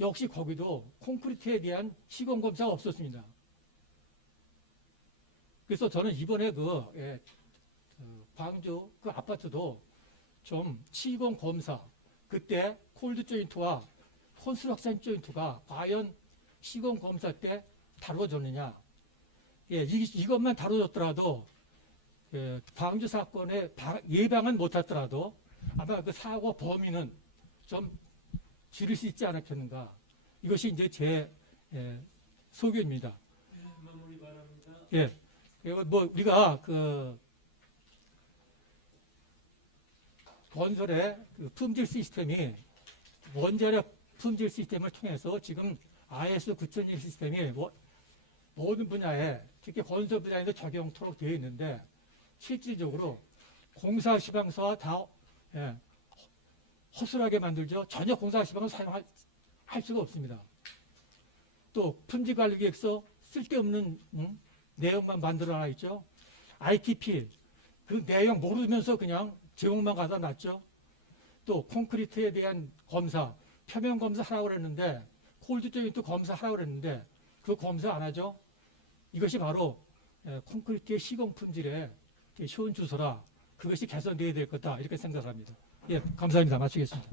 역시 거기도 콘크리트에 대한 시공 검사가 없었습니다. 그래서 저는 이번에 광주 그 아파트도 좀 시공 검사 그때 콜드 조인트와 콘스트럭션 조인트가 과연 시공 검사 때 다뤄졌느냐. 이것만 다뤄졌더라도 광주 사건에 예방은 못하더라도 아마 그 사고 범위는 좀 줄일 수 있지 않았겠는가. 이것이 이제 제 소견입니다. 마무리 바랍니다. 예. 그리고 뭐 우리가 그 건설의 그 품질 시스템이 원자력 품질 시스템을 통해서 지금 IS 9001 시스템이 모든 분야에 특히 건설 분야에도 적용토록 되어 있는데 실질적으로 공사 시방서와 다 허술하게 만들죠. 전혀 공사 시방을 사용할 수가 없습니다. 또 품질관리계획서 쓸데없는 내용만 만들어놔 있죠. ITP 그 내용 모르면서 그냥 제목만 갖다 놨죠. 또 콘크리트에 대한 검사, 표면 검사 하라고 그랬는데 콜드 조인트 검사 하라고 그랬는데 그 검사 안 하죠. 이것이 바로 콘크리트의 시공 품질에 쉬운 주소라 그것이 개선되어야 될 거다 이렇게 생각합니다. 예, 감사합니다. 마치겠습니다.